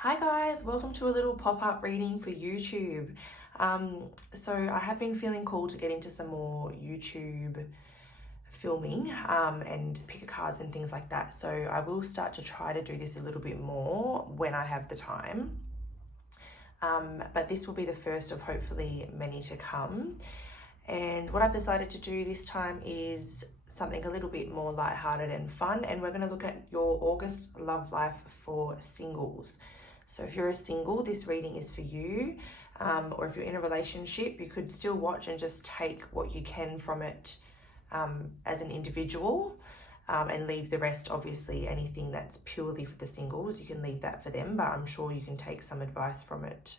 Hi guys, welcome to a little pop-up reading for YouTube. So I have been feeling called to get into some more YouTube filming and picker cards and things like that. So I will start to try to do this a little bit more when I have the time. But this will be the first of hopefully many to come. And what I've decided to do this time is something a little bit more lighthearted and fun. And we're going to look at your August love life for singles. So if you're a single, this reading is for you. Or if you're in a relationship, you could still watch and just take what you can from it as an individual and leave the rest, obviously, anything that's purely for the singles, you can leave that for them. But I'm sure you can take some advice from it,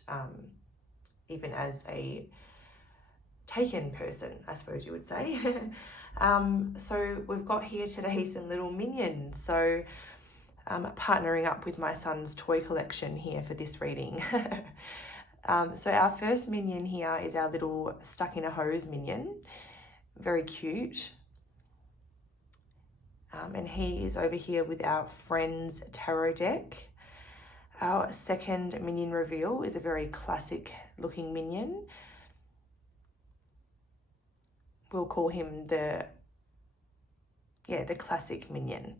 even as a taken person, I suppose you would say. So we've got here today some little minions. So partnering up with my son's toy collection here for this reading. So our first minion here is our little stuck in a hose minion. Very cute. And he is over here with our Friends tarot deck. Our second minion reveal is a very classic looking minion. We'll call him the classic minion.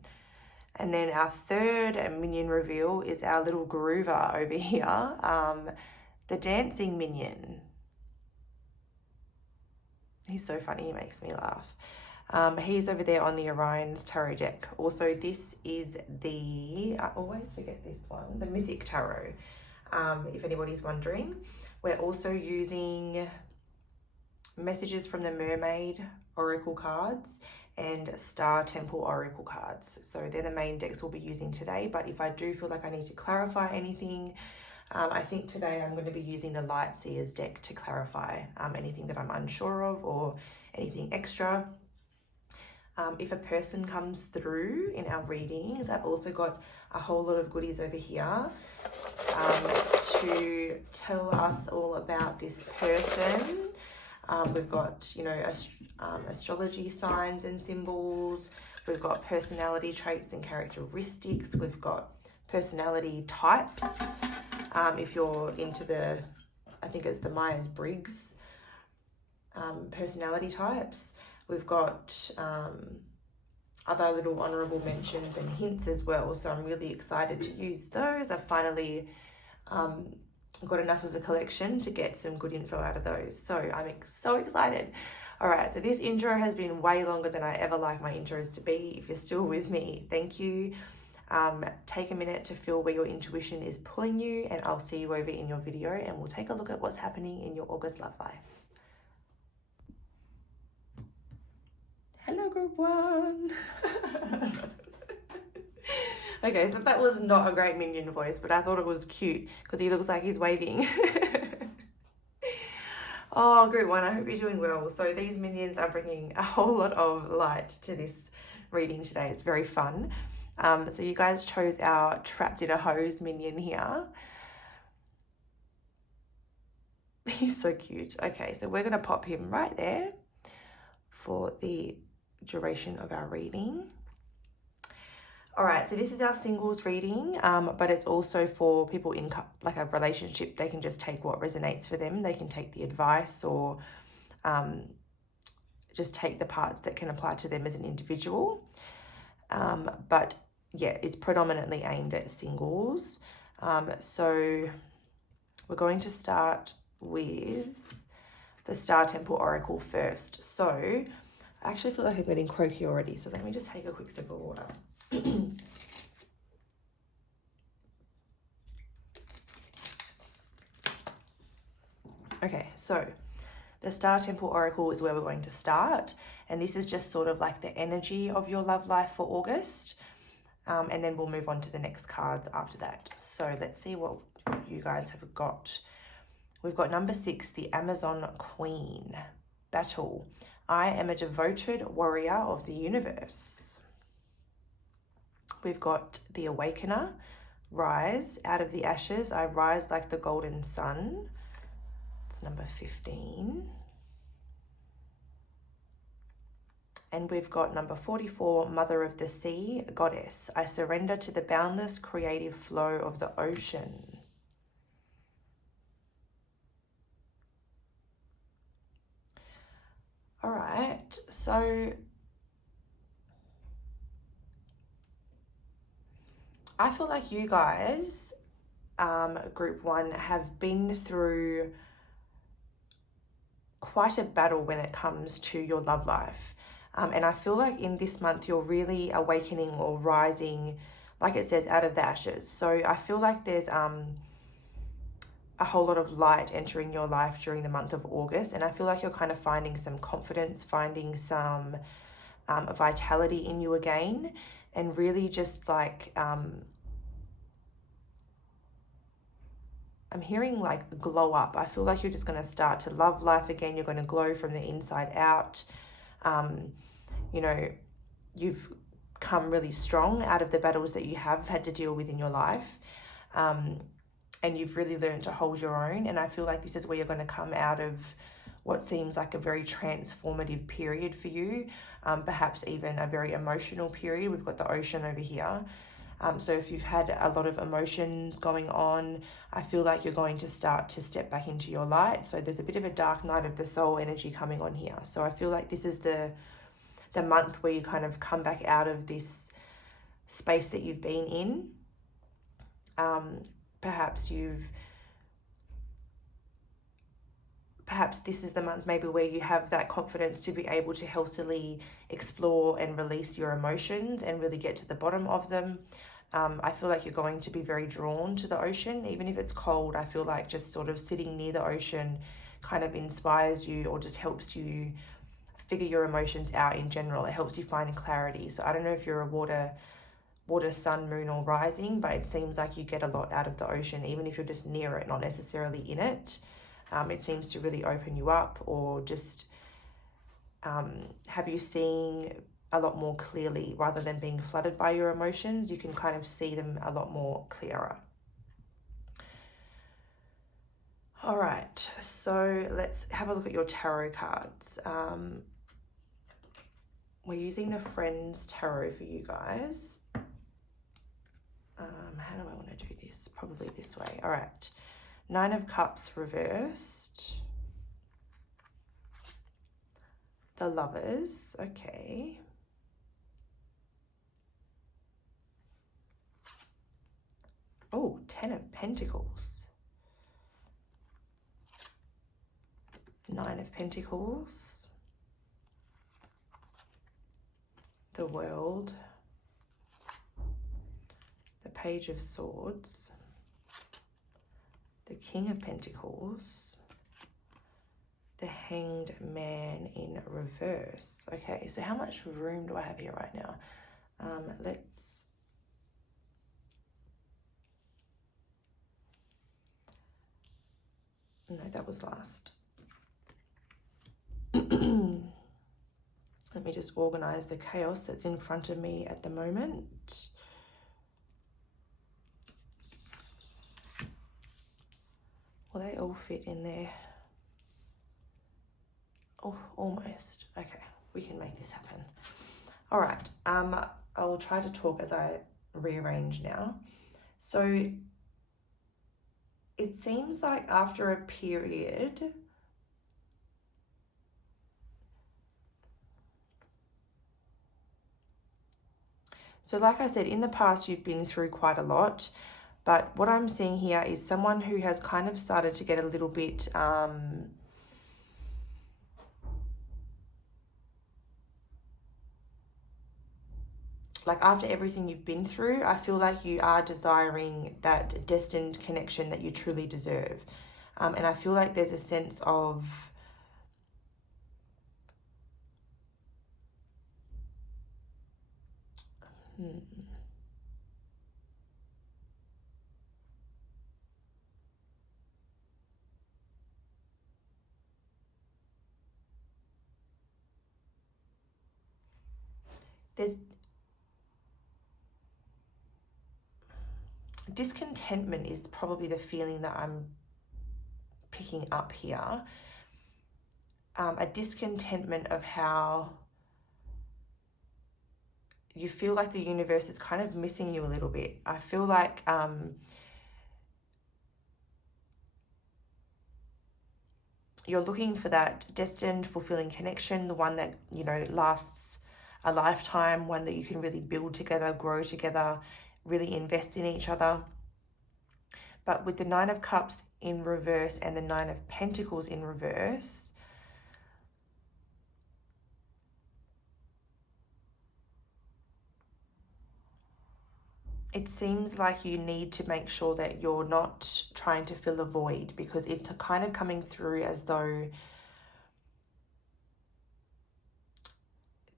And then our third minion reveal is our little groover over here, the dancing minion. He's so funny, he makes me laugh. He's over there on the Orion's tarot deck. Also, this is I always forget this one, the Mythic Tarot, if anybody's wondering. We're also using messages from the Mermaid Oracle cards and Star Temple Oracle cards. So they're the main decks we'll be using today, but if I do feel like I need to clarify anything, I think today I'm going to be using the Light Seers deck to clarify anything that I'm unsure of or anything extra. If a person comes through in our readings, I've also got a whole lot of goodies over here to tell us all about this person. We've got, astrology signs and symbols. We've got personality traits and characteristics. We've got personality types. If you're into I think it's the Myers-Briggs personality types. We've got other little honorable mentions and hints as well. So I'm really excited to use those. I've finally got enough of a collection to get some good info out of those. So I'm so excited. All right, so this intro has been way longer than I ever like my intros to be. If you're still with me, thank you. Take a minute to feel where your intuition is pulling you, and I'll see you over in your video and we'll take a look at what's happening in your August love life. Hello, group one. Okay, so that was not a great minion voice, but I thought it was cute because he looks like he's waving. Oh, group one, I hope you're doing well. So these minions are bringing a whole lot of light to this reading today. It's very fun. So you guys chose our trapped in a hose minion here. He's so cute. Okay, so we're going to pop him right there for the duration of our reading. All right, so this is our singles reading, but it's also for people in like a relationship. They can just take what resonates for them. They can take the advice or just take the parts that can apply to them as an individual. But yeah, it's predominantly aimed at singles. So we're going to start with the Star Temple Oracle first. So I actually feel like I'm getting croaky already. So let me just take a quick sip of water. Okay, so the Star Temple Oracle is where we're going to start, and this is just sort of like the energy of your love life for August, and then we'll move on to the next cards after that. So let's see what you guys have got. We've got number 6, the Amazon Queen. Battle. I am a devoted warrior of the universe. We've got the Awakener. Rise. Out of the ashes, I rise like the golden sun. It's number 15. And we've got number 44, Mother of the Sea, Goddess. I surrender to the boundless creative flow of the ocean. All right, so I feel like you guys, group 1, have been through quite a battle when it comes to your love life. And I feel like in this month, you're really awakening or rising, like it says, out of the ashes. So I feel like there's a whole lot of light entering your life during the month of August. And I feel like you're kind of finding some confidence, finding some vitality in you again, and really just like, I'm hearing like glow up. I feel like you're just going to start to love life again. You're going to glow from the inside out. You know, you've come really strong out of the battles that you have had to deal with in your life. And you've really learned to hold your own. And I feel like this is where you're going to come out of what seems like a very transformative period for you. Perhaps even a very emotional period. We've got the ocean over here. So if you've had a lot of emotions going on, I feel like you're going to start to step back into your light. So there's a bit of a dark night of the soul energy coming on here. So I feel like this is the month where you kind of come back out of this space that you've been in. Perhaps this is the month maybe where you have that confidence to be able to healthily explore and release your emotions and really get to the bottom of them. I feel like you're going to be very drawn to the ocean, even if it's cold. I feel like just sort of sitting near the ocean kind of inspires you or just helps you figure your emotions out in general. It helps you find clarity. So I don't know if you're a water, sun, moon, or rising, but it seems like you get a lot out of the ocean, even if you're just near it, not necessarily in it. It seems to really open you up, or just have you seeing a lot more clearly rather than being flooded by your emotions. You can kind of see them a lot more clearer. All right, so let's have a look at your tarot cards. We're using the Friends Tarot for you guys. How do I want to do this? Probably this way. All right. 9 of Cups reversed. The Lovers. Okay. Oh, 10 of Pentacles. 9 of Pentacles. The World. The Page of Swords. The King of Pentacles. The Hanged Man in reverse. Okay, so how much room do I have here right now? No, that was last. Let me just organize the chaos that's in front of me at the moment. Will they all fit in there? Oh, almost. Okay, we can make this happen. All right, I will try to talk as I rearrange now. So it seems like after a period, so like I said, in the past, you've been through quite a lot, but what I'm seeing here is someone who has kind of started to get a little bit, like after everything you've been through, I feel like you are desiring that destined connection that you truly deserve. And I feel like there's a sense of there's discontentment is probably the feeling that I'm picking up here. A discontentment of how you feel like the universe is kind of missing you a little bit. I feel like you're looking for that destined, fulfilling connection, the one that, you know, lasts a lifetime, one that you can really build together, grow together, really invest in each other. But with the Nine of Cups in reverse and the Nine of Pentacles in reverse, it seems like you need to make sure that you're not trying to fill a void, because it's kind of coming through as though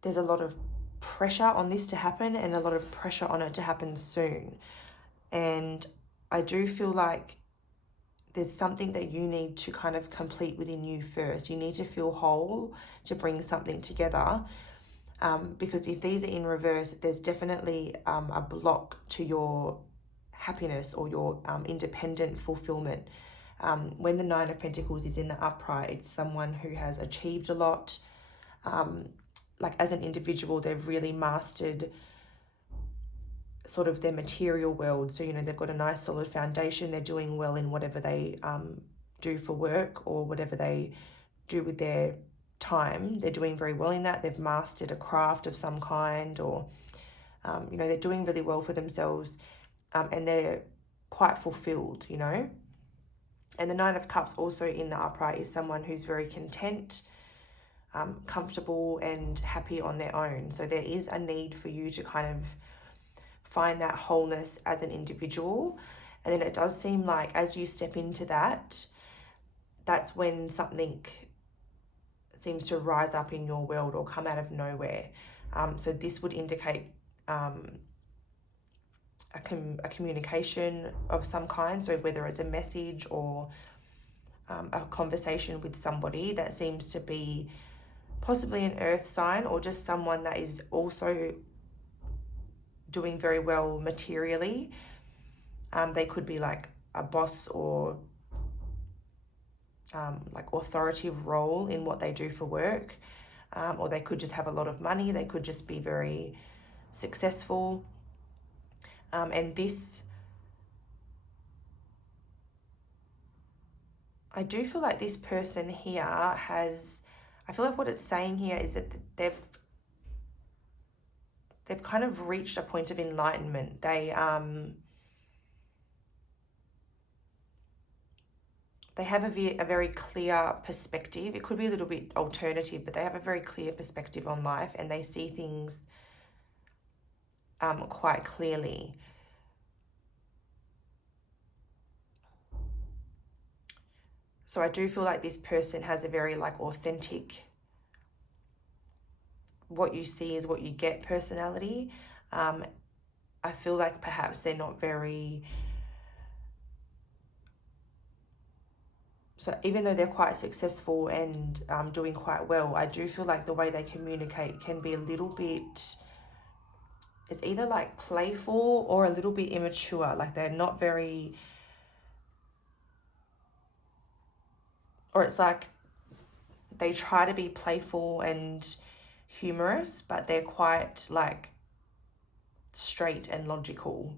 there's a lot of pressure on this to happen and a lot of pressure on it to happen soon. And I do feel like there's something that you need to kind of complete within you first. You need to feel whole to bring something together. Because if these are in reverse, there's definitely a block to your happiness or your independent fulfillment. When the Nine of Pentacles is in the upright, it's someone who has achieved a lot. Like as an individual, they've really mastered sort of their material world. So, you know, they've got a nice solid foundation. They're doing well in whatever they do for work or whatever they do with their time. They're doing very well in that. They've mastered a craft of some kind, or, you know, they're doing really well for themselves, and they're quite fulfilled, you know. And the Nine of Cups also in the upright is someone who's very content, comfortable and happy on their own. So there is a need for you to kind of find that wholeness as an individual. And then it does seem like as you step into that, that's when something seems to rise up in your world or come out of nowhere. So this would indicate a communication of some kind. So whether it's a message or a conversation with somebody that seems to be possibly an earth sign, or just someone that is also doing very well materially. They could be like a boss or like authoritative role in what they do for work, or they could just have a lot of money. They could just be very successful, and this, I do feel like this person here has, I feel like what it's saying here is that they've kind of reached a point of enlightenment. They have a very clear perspective. It could be a little bit alternative, but they have a very clear perspective on life, and they see things quite clearly. So I do feel like this person has a very like authentic, what you see is what you get personality. I feel like perhaps they're not very, so even though they're quite successful and doing quite well, I do feel like the way they communicate can be a little bit, it's either like playful or a little bit immature. Like they're not very, or it's like they try to be playful and humorous, but they're quite like straight and logical.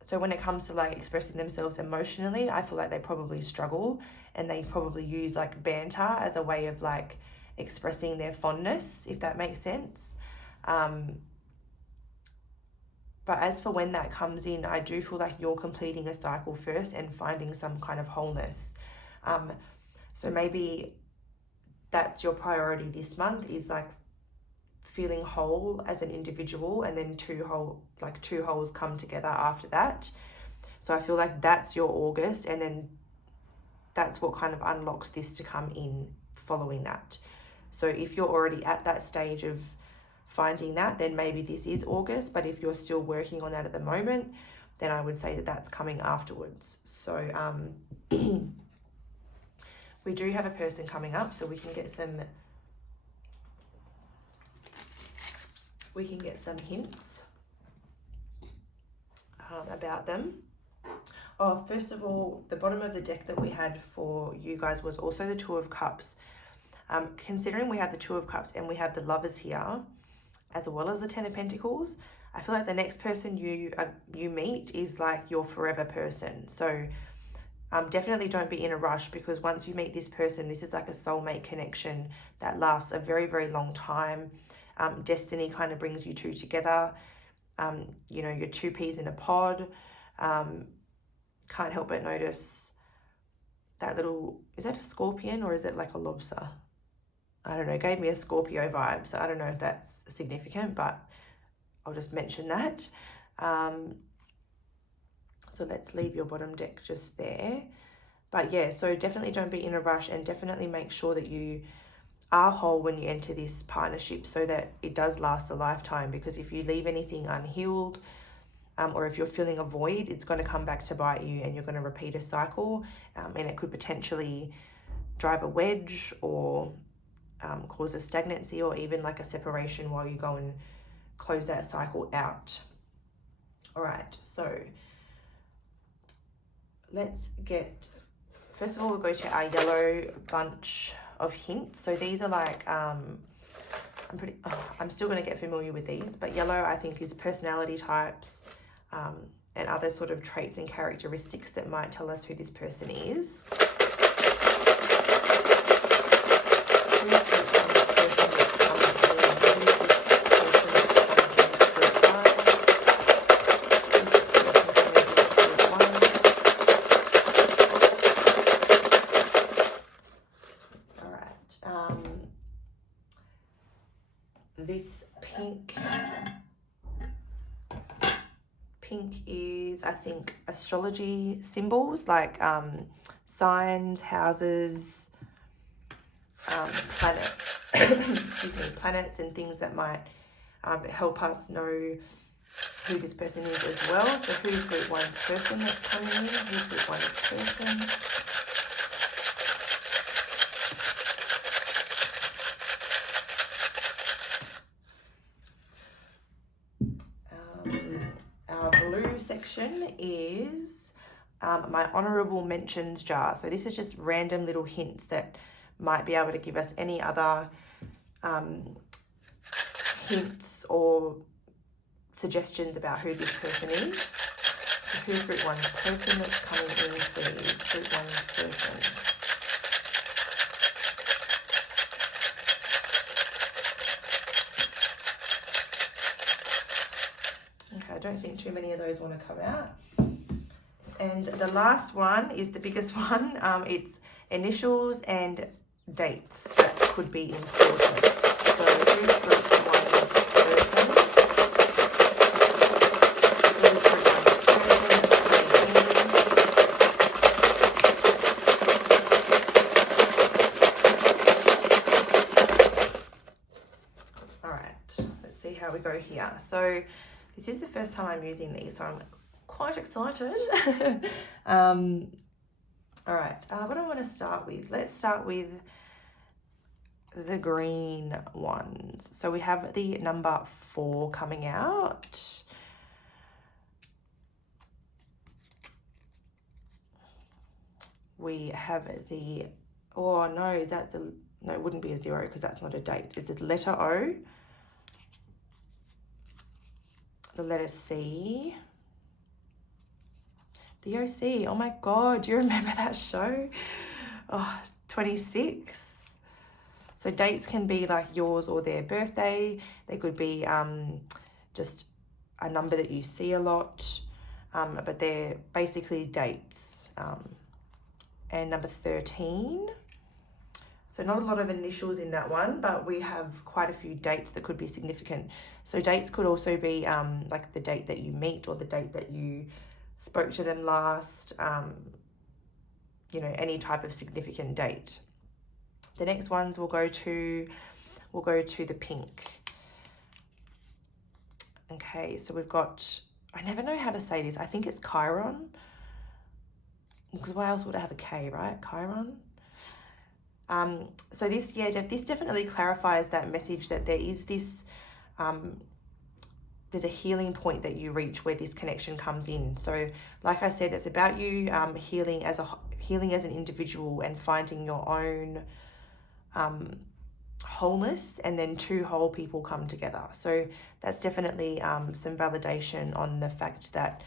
So when it comes to like expressing themselves emotionally, I feel like they probably struggle, and they probably use like banter as a way of like expressing their fondness, if that makes sense. But as for when that comes in, I do feel like you're completing a cycle first and finding some kind of wholeness. So maybe that's your priority this month, is like feeling whole as an individual, and then two wholes come together after that. So I feel like that's your August, and then that's what kind of unlocks this to come in following that. So if you're already at that stage of finding that, then maybe this is August. But if you're still working on that at the moment, then I would say that that's coming afterwards. So we do have a person coming up, so we can get some hints about them. Oh, first of all, the bottom of the deck that we had for you guys was also the Two of Cups. Considering we have the Two of Cups and we have the Lovers here, as well as the Ten of Pentacles, I feel like the next person you meet is like your forever person. So definitely don't be in a rush, because once you meet this person, this is like a soulmate connection that lasts a very, very long time. Destiny kind of brings you two together. You know, you're two peas in a pod. Can't help but notice that little, is that a scorpion or is it like a lobster? I don't know, gave me a Scorpio vibe, so I don't know if that's significant, but I'll just mention that. So let's leave your bottom deck just there. But yeah, so definitely don't be in a rush, and definitely make sure that you are whole when you enter this partnership so that it does last a lifetime. Because if you leave anything unhealed, or if you're feeling a void, it's going to come back to bite you, and you're going to repeat a cycle, and it could potentially drive a wedge or cause a stagnancy, or even like a separation while you go and close that cycle out. All right, so let's get, first of all, we'll go to our yellow bunch of hints. So these are like, I'm still going to get familiar with these, but yellow I think is personality types, and other sort of traits and characteristics that might tell us who this person is. This pink is, I think, astrology symbols, like signs, houses, planets, excuse me, planets and things that might help us know who this person is as well. So who's group one's person that's coming in? Who's group one's person? Our blue section is my honorable mentions jar. So this is just random little hints that might be able to give us any other hints or suggestions about who this person is. So who's group one's person that's coming in, please? Group one's person. Okay, I don't think too many of those want to come out. And the last one is the biggest one. It's initials and dates that could be important. So who's group one's person? All right, let's see how we go here. So this is the first time I'm using these, so I'm quite excited. All right, what do I want to start with? Let's start with the green ones. So we have the number 4 coming out. We have the, oh no, is that the, no, it wouldn't be a 0 because that's not a date. It's a letter O, the letter C, the OC. Oh my God, do you remember that show? Oh, 26. So dates can be like yours or their birthday. They could be just a number that you see a lot, but they're basically dates. And number 13. So not a lot of initials in that one, but we have quite a few dates that could be significant. So dates could also be like the date that you meet or the date that you spoke to them last, you know, any type of significant date. The next ones we'll go to the pink. Okay, so we've got, I never know how to say this. I think it's Chiron, because why else would it have a K, right? Chiron. So this, yeah, this definitely clarifies that message that there is this there's a healing point that you reach where this connection comes in. So like I said, it's about you healing as an individual and finding your own wholeness, and then two whole people come together. So that's definitely some validation on the fact that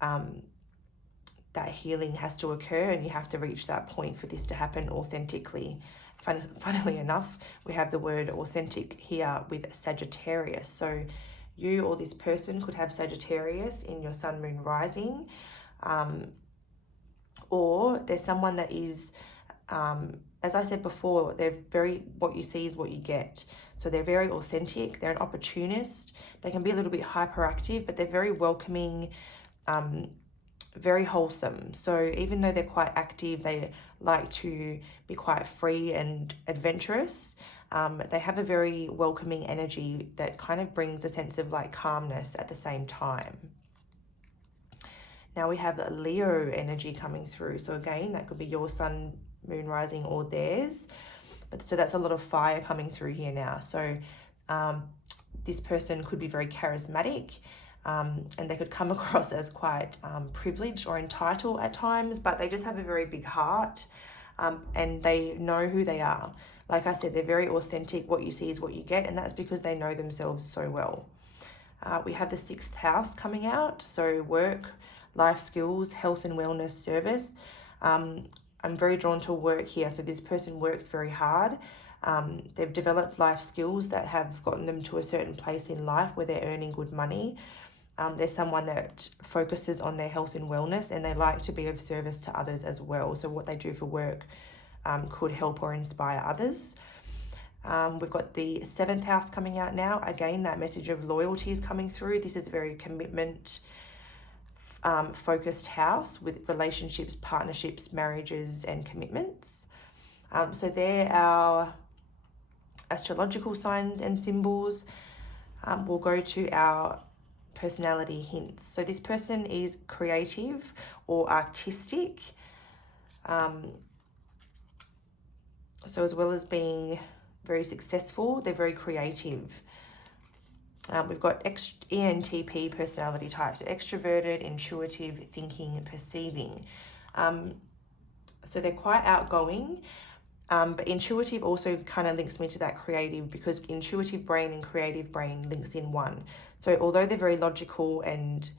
that healing has to occur, and you have to reach that point for this to happen authentically. Funnily enough, we have the word authentic here with Sagittarius. So you or this person could have Sagittarius in your sun, moon, rising, or there's someone that is, as I said before, they're very, what you see is what you get. So they're very authentic, they're an opportunist, they can be a little bit hyperactive, but they're very welcoming, very wholesome. So even though they're quite active, they like to be quite free and adventurous. They have a very welcoming energy that kind of brings a sense of like calmness at the same time. Now we have Leo energy coming through. So again, that could be your sun, moon, rising, or theirs. But so that's a lot of fire coming through here now. So this person could be very charismatic, and they could come across as quite privileged or entitled at times, but they just have a very big heart, and they know who they are. Like I said, they're very authentic. What you see is what you get, and that's because they know themselves so well. We have the 6th house coming out, so work, life skills, health and wellness, service. I'm very drawn to work here. So this person works very hard. They've developed life skills that have gotten them to a certain place in life where they're earning good money. There's someone that focuses on their health and wellness, and they like to be of service to others as well. So what they do for work could help or inspire others. We've got the 7th house coming out now. Again, that message of loyalty is coming through. This is a very commitment focused house with relationships, partnerships, marriages, and commitments. So they're our astrological signs and symbols. We'll go to our personality hints. So this person is creative or artistic. So as well as being very successful, they're very creative. We've got ENTP personality types, so extroverted, intuitive, thinking, perceiving. So they're quite outgoing, but intuitive also kind of links me to that creative, because intuitive brain and creative brain links in one. So although they're very logical and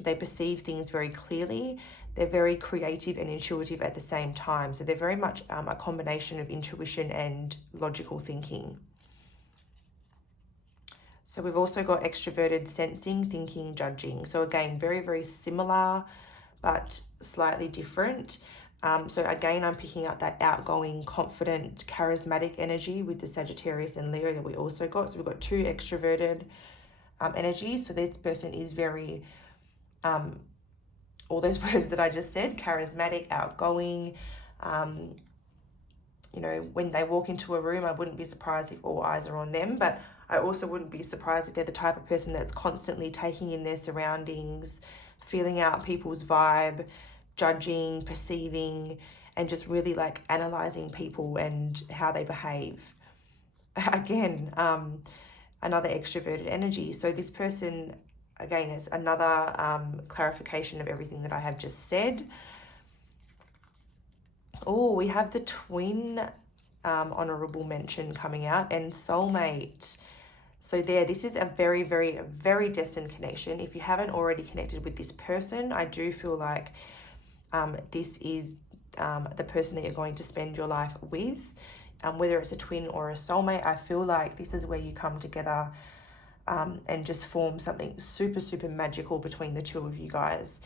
they perceive things very clearly, they're very creative and intuitive at the same time. So they're very much a combination of intuition and logical thinking. So we've also got extroverted, sensing, thinking, judging. So again, very, very similar, but slightly different. So again, I'm picking up that outgoing, confident, charismatic energy with the Sagittarius and Leo that we also got. So we've got 2 extroverted energies. So this person is very, all those words that I just said, charismatic, outgoing. You know, when they walk into a room, I wouldn't be surprised if all eyes are on them, but I also wouldn't be surprised if they're the type of person that's constantly taking in their surroundings, feeling out people's vibe, judging, perceiving, and just really like analyzing people and how they behave. Again, another extroverted energy. So this person, again, is another clarification of everything that I have just said. Oh, we have the twin honorable mention coming out, and soulmate. So this is a very, very, very destined connection. If you haven't already connected with this person, I do feel like this is the person that you're going to spend your life with. Whether it's a twin or a soulmate, I feel like this is where you come together and just form something super, super magical between the two of you guys.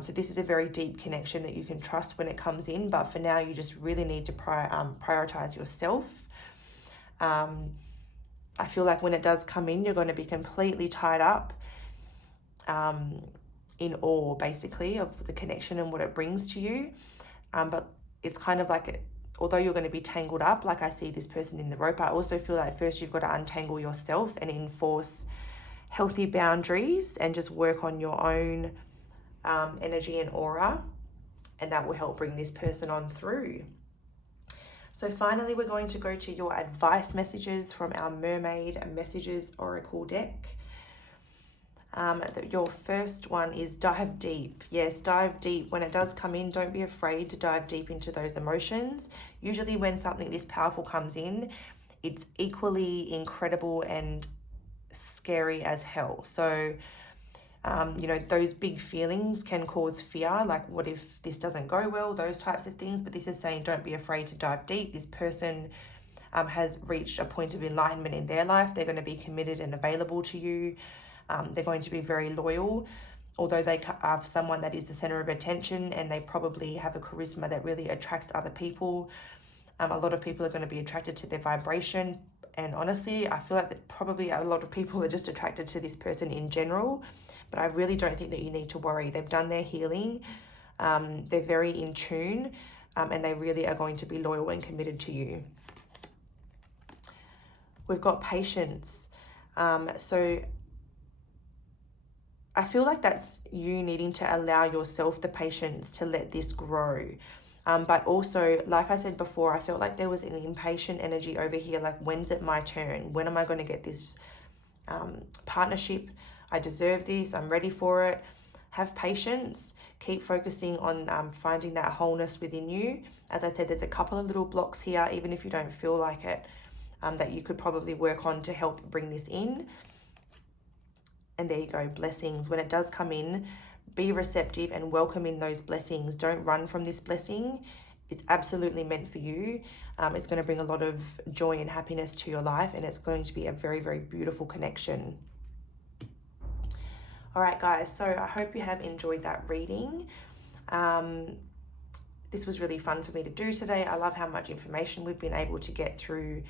So this is a very deep connection that you can trust when it comes in, but for now you just really need to prioritize yourself. I feel like when it does come in, you're going to be completely tied up in awe, basically, of the connection and what it brings to you. But it's kind of like, although you're going to be tangled up, like I see this person in the rope, I also feel like first you've got to untangle yourself and enforce healthy boundaries and just work on your own energy and aura, and that will help bring this person on through. So finally, we're going to go to your advice messages from our Mermaid Messages Oracle deck. Your first one is dive deep. Yes, dive deep. When it does come in, don't be afraid to dive deep into those emotions. Usually when something this powerful comes in, it's equally incredible and scary as hell. So you know, those big feelings can cause fear, like what if this doesn't go well, those types of things. But this is saying don't be afraid to dive deep. This person has reached a point of enlightenment in their life. They're going to be committed and available to you. They're going to be very loyal, although they are someone that is the center of attention, and they probably have a charisma that really attracts other people. A lot of people are going to be attracted to their vibration. And honestly, I feel like that probably a lot of people are just attracted to this person in general. But I really don't think that you need to worry. They've done their healing. They're very in tune, and they really are going to be loyal and committed to you. We've got patience. So I feel like that's you needing to allow yourself the patience to let this grow. But also, like I said before, I felt like there was an impatient energy over here. Like, when's it my turn? When am I going to get this partnership? I deserve this. I'm ready for it. Have patience. Keep focusing on finding that wholeness within you. As I said, there's a couple of little blocks here, even if you don't feel like it, that you could probably work on to help bring this in. And there you go, blessings. When it does come in, be receptive and welcome in those blessings. Don't run from this blessing. It's absolutely meant for you. It's going to bring a lot of joy and happiness to your life, and it's going to be a very, very beautiful connection. All right, guys, so I hope you have enjoyed that reading. This was really fun for me to do today. I love how much information we've been able to get through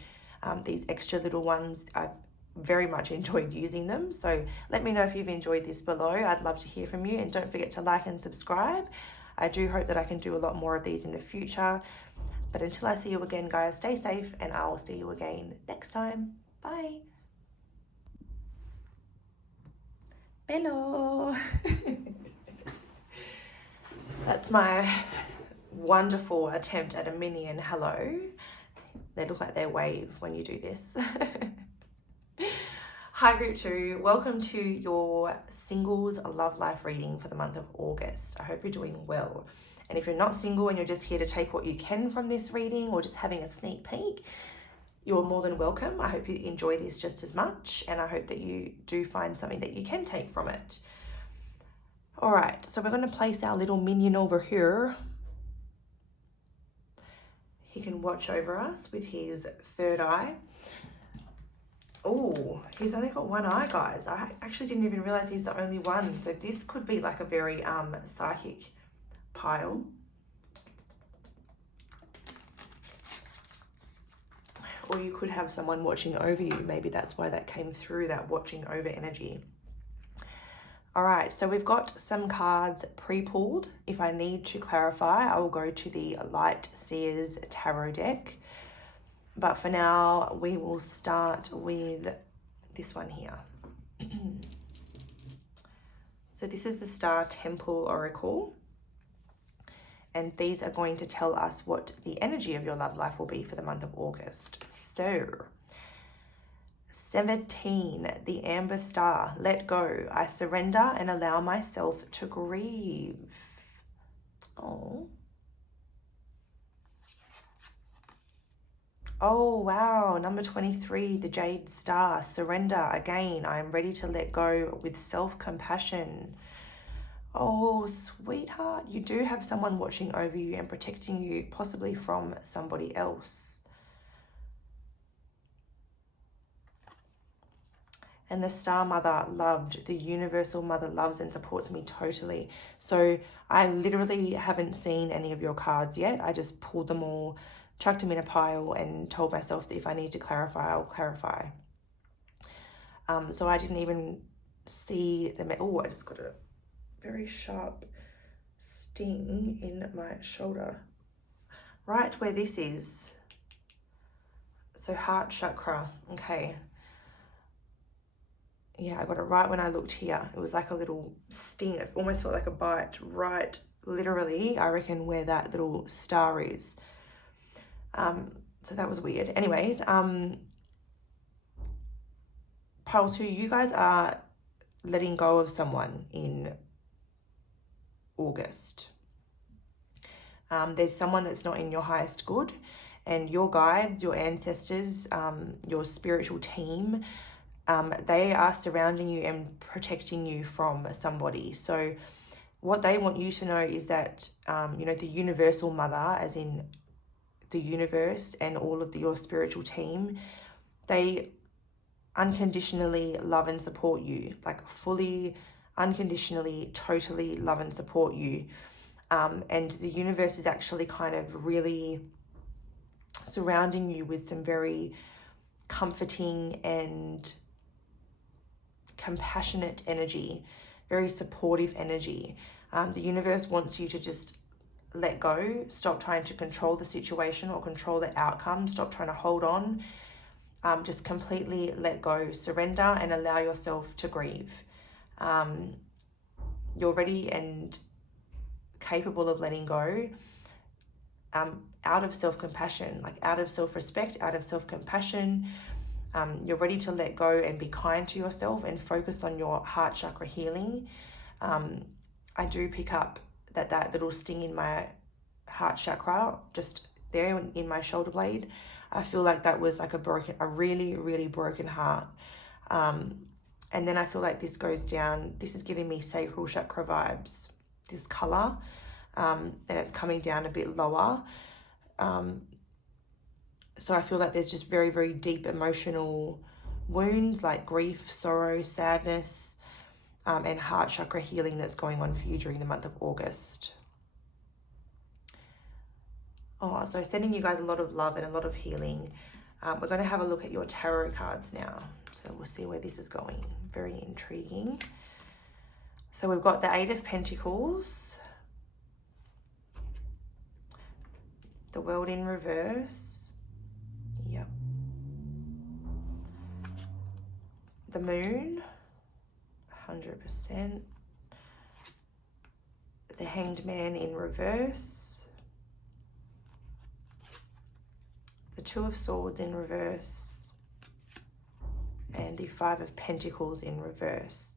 these extra little ones. I've very much enjoyed using them. So let me know if you've enjoyed this below. I'd love to hear from you, and don't forget to like and subscribe. I do hope that I can do a lot more of these in the future. But until I see you again, guys, stay safe, and I will see you again next time. Bye. Hello. That's my wonderful attempt at a minion hello. They look like they wave when you do this. Hi group 2, welcome to your singles love life reading for the month of August. I hope you're doing well. And if you're not single and you're just here to take what you can from this reading, or just having a sneak peek, you're more than welcome. I hope you enjoy this just as much, and I hope that you do find something that you can take from it. All right, so we're going to place our little minion over here. He can watch over us with his third eye. Oh, he's only got one eye, guys. I actually didn't even realize he's the only one. So this could be like a very psychic pile. Or you could have someone watching over you. Maybe that's why that came through, that watching over energy. All right, so we've got some cards pre-pulled. If I need to clarify, I will go to the Light Seers Tarot deck. But for now, we will start with this one here. So this is the Star Temple Oracle. And these are going to tell us what the energy of your love life will be for the month of August. So, 17, the Amber Star, let go. I surrender and allow myself to grieve. Oh. Oh, wow. Number 23, the Jade Star, surrender. Again, I am ready to let go with self-compassion. Oh, sweetheart, you do have someone watching over you and protecting you, possibly from somebody else. And the Star Mother loved, the Universal Mother loves and supports me totally. So I literally haven't seen any of your cards yet. I just pulled them all, chucked them in a pile, and told myself that if I need to clarify, I'll clarify. So I didn't even see them. Oh, I just got a very sharp sting in my shoulder, right where this is. So heart chakra. Okay. Yeah, I got it right when I looked here. It was like a little sting. It almost felt like a bite, right, literally, I reckon, where that little star is. So that was weird. Anyways, pile 2, you guys are letting go of someone in August. There's someone that's not in your highest good, and your guides, your ancestors, your spiritual team, they are surrounding you and protecting you from somebody. So what they want you to know is that, the universal mother, as in the universe, and all of your spiritual team, they unconditionally love and support you, like fully, unconditionally, totally love and support you. And the universe is actually kind of really surrounding you with some very comforting and compassionate energy, very supportive energy. The universe wants you to just let go, stop trying to control the situation or control the outcome, stop trying to hold on, just completely let go, surrender, and allow yourself to grieve. You're ready and capable of letting go, out of self-compassion, like out of self-respect, out of self-compassion. You're ready to let go and be kind to yourself and focus on your heart chakra healing. I do pick up that little sting in my heart chakra, just there in my shoulder blade. I feel like that was like a really, really broken heart. And then I feel like this goes down, this is giving me sacral chakra vibes, this color, and it's coming down a bit lower. So I feel like there's just very, very deep emotional wounds like grief, sorrow, sadness, and heart chakra healing that's going on for you during the month of August. So sending you guys a lot of love and a lot of healing. We're going to have a look at your tarot cards now. So we'll see where this is going. Very intriguing. So we've got the 8 of Pentacles, the World in reverse. Yep. The Moon, 100%. The Hanged Man in reverse. The 2 of Swords in reverse. And the 5 of Pentacles in reverse.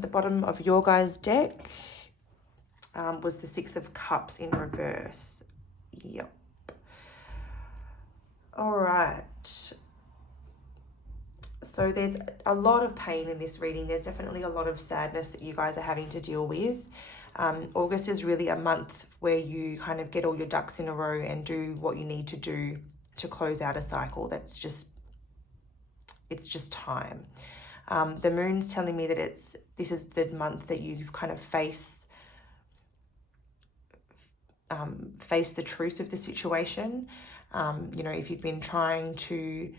The bottom of your guys' deck was the 6 of Cups in reverse. Yep. All right. So there's a lot of pain in this reading. There's definitely a lot of sadness that you guys are having to deal with. August is really a month where you kind of get all your ducks in a row and do what you need to do to close out a cycle. It's just time. The moon's telling me that this is the month that you've kind of face the truth of the situation. If you've been trying to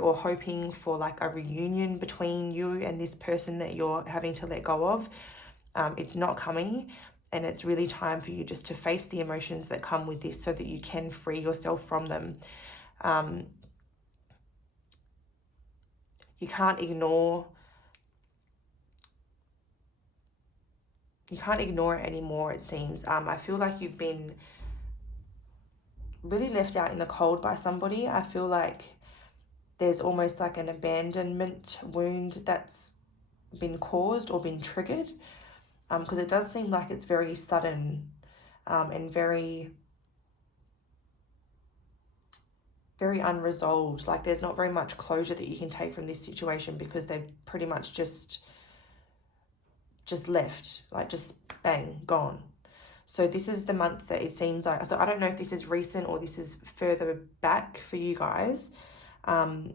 or hoping for like a reunion between you and this person that you're having to let go of, it's not coming, and it's really time for you just to face the emotions that come with this so that you can free yourself from them. You can't ignore it anymore, it seems. I feel like you've been really left out in the cold by somebody. I feel like there's almost like an abandonment wound that's been caused or been triggered, because it does seem like it's very sudden, and very, very unresolved. Like there's not very much closure that you can take from this situation because they've pretty much just left, like just bang, gone. So this is the month that it seems like, so I don't know if this is recent or this is further back for you guys. But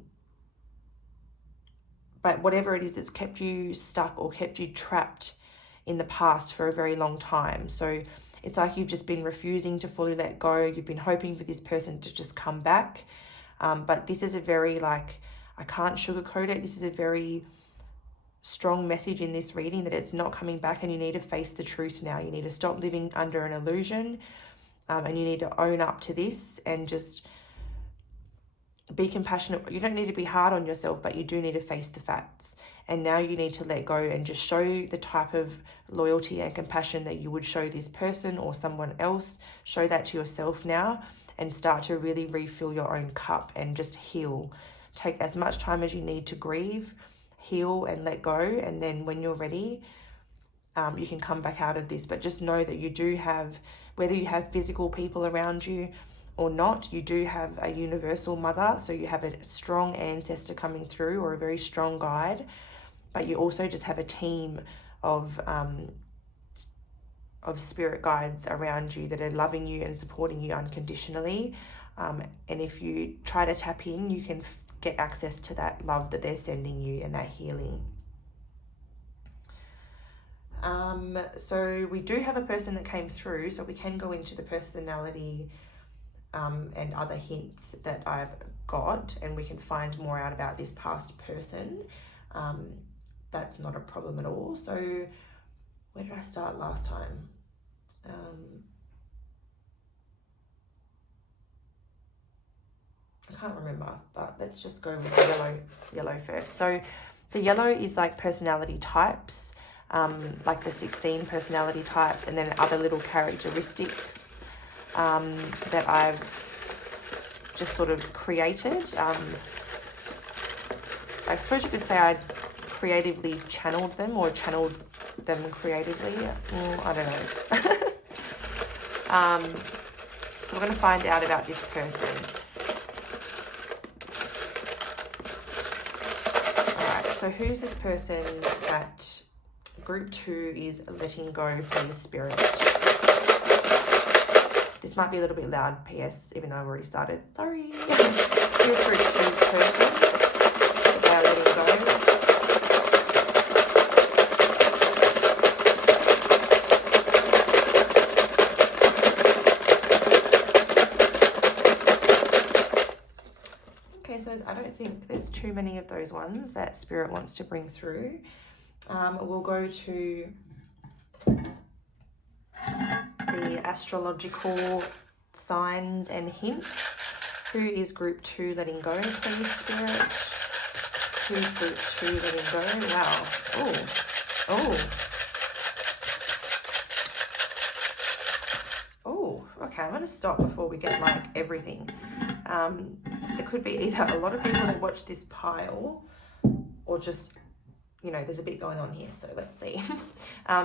whatever it is, it's kept you stuck or kept you trapped in the past for a very long time. So it's like you've just been refusing to fully let go. You've been hoping for this person to just come back. But this is a very, like, I can't sugarcoat it. This is a very strong message in this reading that it's not coming back, and you need to face the truth now. You need to stop living under an illusion, and you need to own up to this and just be compassionate. You don't need to be hard on yourself, but you do need to face the facts. And now you need to let go and just show the type of loyalty and compassion that you would show this person or someone else. Show that to yourself now and start to really refill your own cup and just heal. Take as much time as you need to grieve, heal and let go, and then when you're ready, you can come back out of this. But just know that you do have, whether you have physical people around you or not, you do have a universal mother. So you have a strong ancestor coming through, or a very strong guide, but you also just have a team of spirit guides around you that are loving you and supporting you unconditionally. And if you try to tap in, you can get access to that love that they're sending you and that healing. So we do have a person that came through, so we can go into the personality and other hints that I've got, and we can find more out about this past person. That's not a problem at all. So where did I start last time? I can't remember, but let's just go with the yellow first. So the yellow is like personality types, like the 16 personality types, and then other little characteristics that I've just sort of created. I suppose you could say I creatively channeled them, or channeled them creatively. I don't know. So we're going to find out about this person. So who's this person that group 2 is letting go, please, Spirit? This might be a little bit loud, PS, even though I've already started. Sorry. Who's group 2's person that they are letting go? So I don't think there's too many of those ones that Spirit wants to bring through. We'll go to the astrological signs and hints. Who is group 2 letting go, please, Spirit? Who's group 2 letting go? Wow. Oh, okay, I'm going to stop before we get like everything. It could be either a lot of people that watch this pile, or just, you know, there's a bit going on here. So let's see.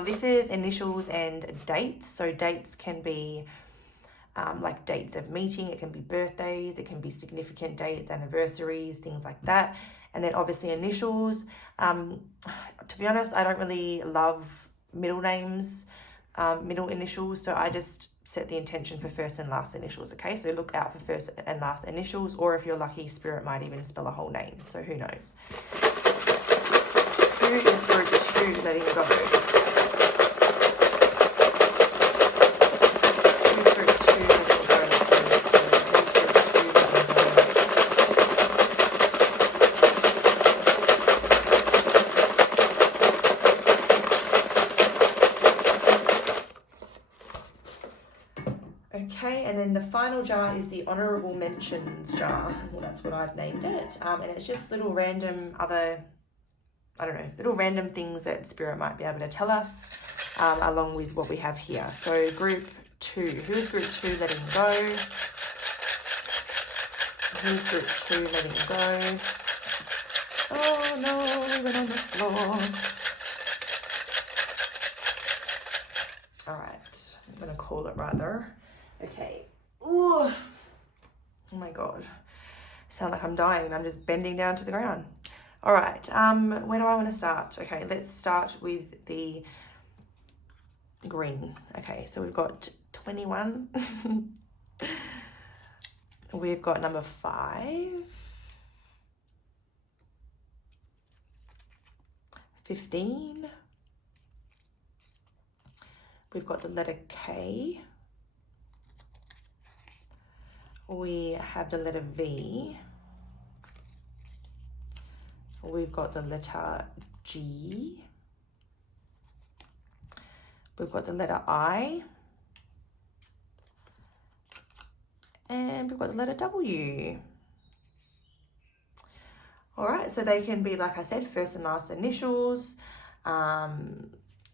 This is initials and dates. So dates can be like dates of meeting. It can be birthdays. It can be significant dates, anniversaries, things like that. And then obviously initials. To be honest, I don't really love middle names, middle initials. So I just set the intention for first and last initials. Okay, so look out for first and last initials, or if you're lucky, Spirit might even spell a whole name. So who knows? Who is group 2 letting go? Who's group 2 letting go? Okay, and then the final jar is the honourable mentions jar. Well, that's what I've named it. And it's just little random other, I don't know, little random things that Spirit might be able to tell us, along with what we have here. So group 2. Who's group 2 letting go? Who's group 2 letting go? Oh no, we went on the floor. All right, I'm going to call it rather. Okay. Ooh. Oh my God. Sound like I'm dying and I'm just bending down to the ground. All right. Where do I want to start? Okay, let's start with the green. Okay, so we've got 21. We've got number 5. 15. We've got the letter K. We have the letter V. We've got the letter G. We've got the letter I. And we've got the letter W. All right, so they can be, like I said, first and last initials.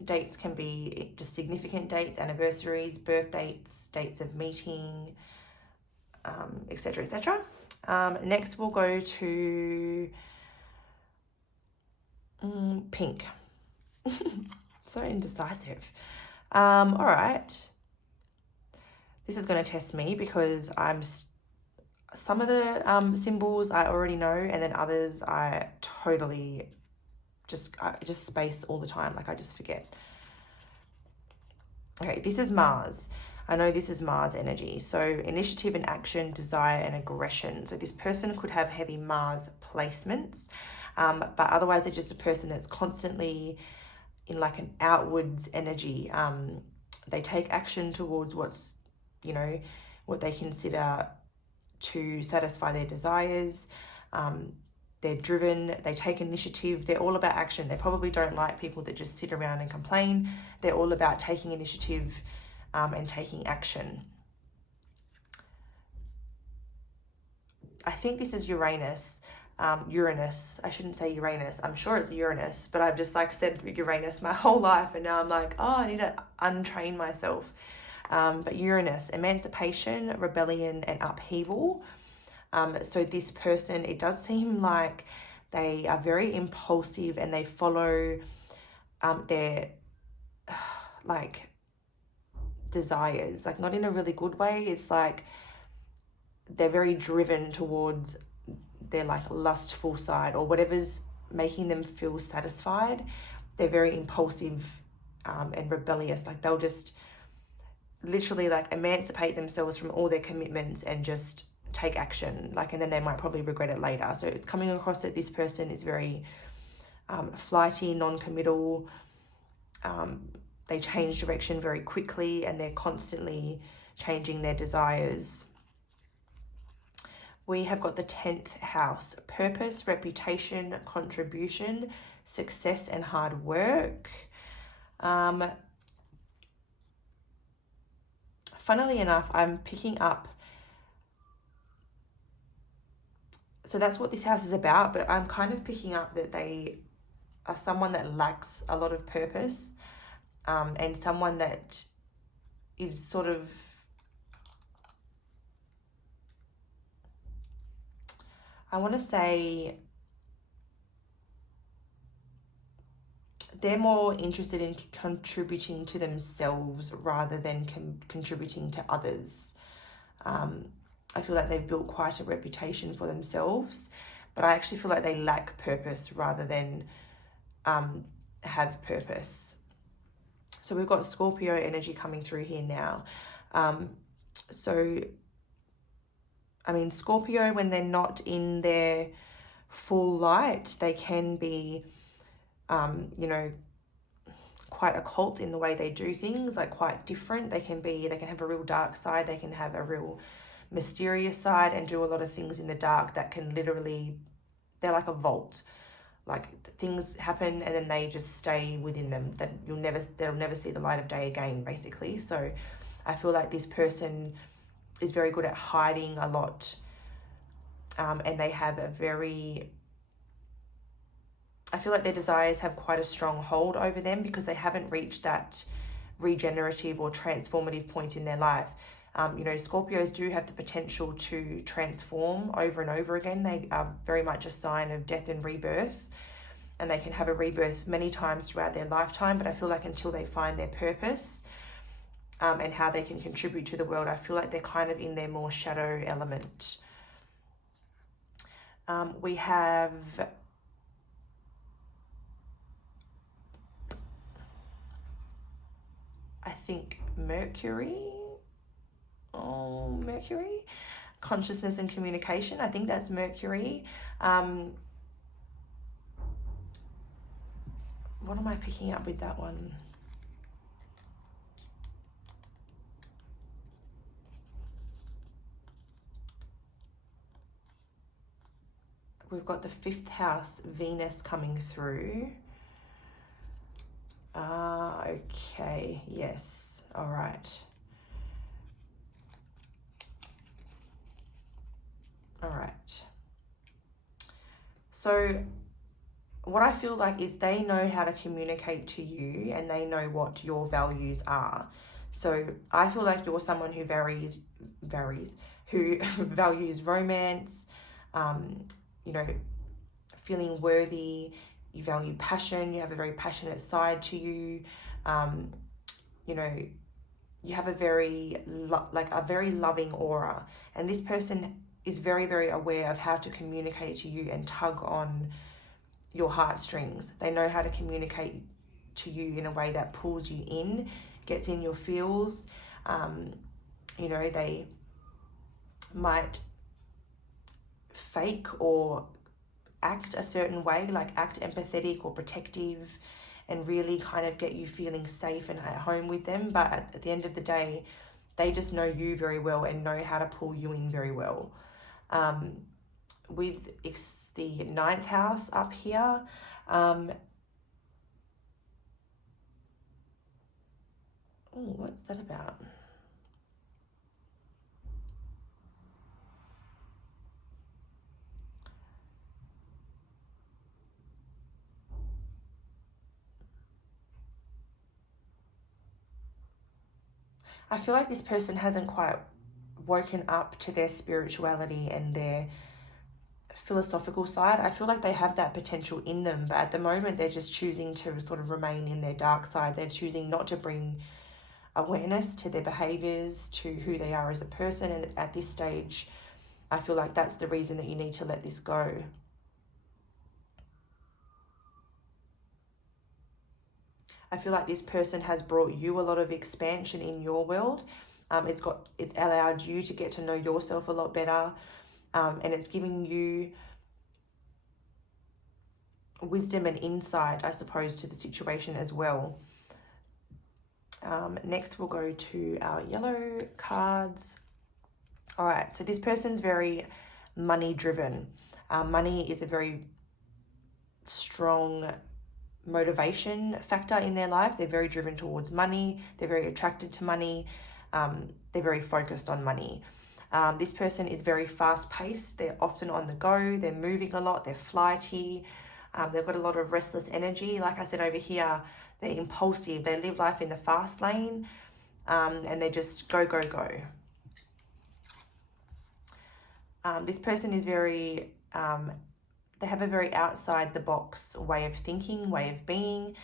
Dates can be just significant dates, anniversaries, birth dates, dates of meeting, etc., etc. Next, we'll go to pink. So indecisive. All right. This is going to test me because some of the symbols I already know, and then others I totally I just space all the time. Like I just forget. Okay, this is Mars. I know this is Mars energy. So initiative and action, desire and aggression. So this person could have heavy Mars placements, but otherwise they're just a person that's constantly in like an outwards energy. They take action towards what's, what they consider to satisfy their desires. They're driven, they take initiative, they're all about action. They probably don't like people that just sit around and complain. They're all about taking initiative and taking action. I think this is Uranus. I shouldn't say Uranus. I'm sure it's Uranus, but I've just said Uranus my whole life, and now I'm like, oh, I need to untrain myself. But Uranus, emancipation, rebellion, and upheaval. So this person, it does seem like they are very impulsive and they follow their desires, not in a really good way. It's like they're very driven towards their lustful side or whatever's making them feel satisfied. They're very impulsive and rebellious. They'll just literally emancipate themselves from all their commitments and just take action, and then they might probably regret it later. So it's coming across that this person is very flighty, non-committal. They change direction very quickly and they're constantly changing their desires. We have got the 10th house, purpose, reputation, contribution, success and hard work. Funnily enough, I'm picking up, so that's what this house is about, but I'm kind of picking up that they are someone that lacks a lot of purpose, and someone that is sort of, I want to say, they're more interested in contributing to themselves rather than contributing to others. I feel like they've built quite a reputation for themselves, but I actually feel like they lack purpose rather than have purpose. So we've got Scorpio energy coming through here now. Scorpio, when they're not in their full light, they can be, quite occult in the way they do things, quite different. They can have a real dark side. They can have a real mysterious side and do a lot of things in the dark that can literally, they're like a vault. Things happen and then they just stay within them, that they'll never see the light of day again, basically. So I feel like this person is very good at hiding a lot, and they have I feel like their desires have quite a strong hold over them because they haven't reached that regenerative or transformative point in their life. Scorpios do have the potential to transform over and over again. They are very much a sign of death and rebirth, and they can have a rebirth many times throughout their lifetime. But I feel like until they find their purpose and how they can contribute to the world, I feel like they're kind of in their more shadow element. We have I think Mercury, consciousness and communication. I think that's Mercury. What am I picking up with that one? We've got the 5th house, Venus, coming through. Okay, yes, all right. All right. So what I feel like is they know how to communicate to you and they know what your values are. So I feel like you're someone who who values romance, you know, feeling worthy. You value passion. You have a very passionate side to you. You know, you have a very loving aura, and this person is very, very aware of how to communicate to you and tug on your heartstrings. They know how to communicate to you in a way that pulls you in, gets in your feels. You know, they might fake or act a certain way, like act empathetic or protective, and really kind of get you feeling safe and at home with them. But at the end of the day, they just know you very well and know how to pull you in very well. With the 9th house up here, what's that about? I feel like this person hasn't quite woken up to their spirituality and their philosophical side. I feel like they have that potential in them, but at the moment they're just choosing to sort of remain in their dark side. They're choosing not to bring awareness to their behaviors, to who they are as a person, and at this stage I feel like that's the reason that you need to let this go. I feel like this person has brought you a lot of expansion in your world. It's allowed you to get to know yourself a lot better, and it's giving you wisdom and insight, I suppose, to the situation as well. Next we'll go to our yellow cards. All right, so this person's very money driven. Money is a very strong motivation factor in their life. They're very driven towards money. They're very attracted to money. They're very focused on money. This person is very fast paced. They're often on the go. They're moving a lot. They're flighty. They've got a lot of restless energy. Like I said over here, they're impulsive. They live life in the fast lane, and they just go, go, go. This person is very, they have a very outside the box way of thinking, way of being.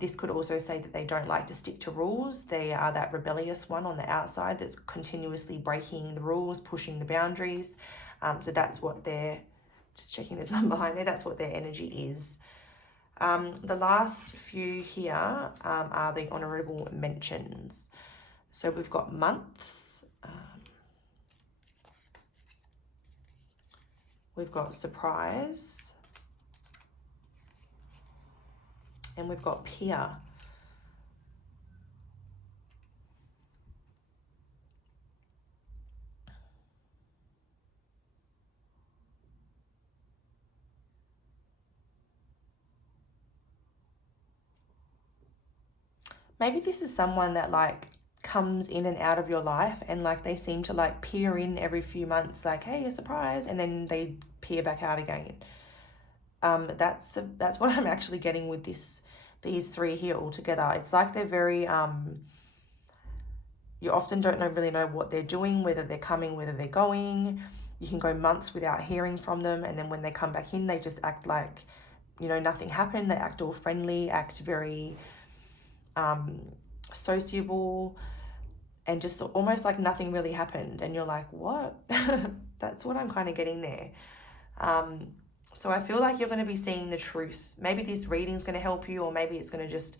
This could also say that they don't like to stick to rules. They are that rebellious one on the outside that's continuously breaking the rules, pushing the boundaries. So that's what they're, just checking there's none behind there, that's what their energy is. The last few here are the honourable mentions. So we've got months. We've got surprise. And we've got peer. Maybe this is someone that like comes in and out of your life, and like they seem to like peer in every few months, like, hey, a surprise, and then they peer back out again. That's what I'm actually getting with these three here all together. It's like they're very you often don't really know what they're doing, whether they're coming, whether they're going. You can go months without hearing from them, and then when they come back in, they just act like, you know, nothing happened. They act all friendly, act very sociable, and just almost like nothing really happened, and you're like, what? That's what I'm kind of getting there. So I feel like you're going to be seeing the truth. Maybe this reading's going to help you, or maybe it's going to just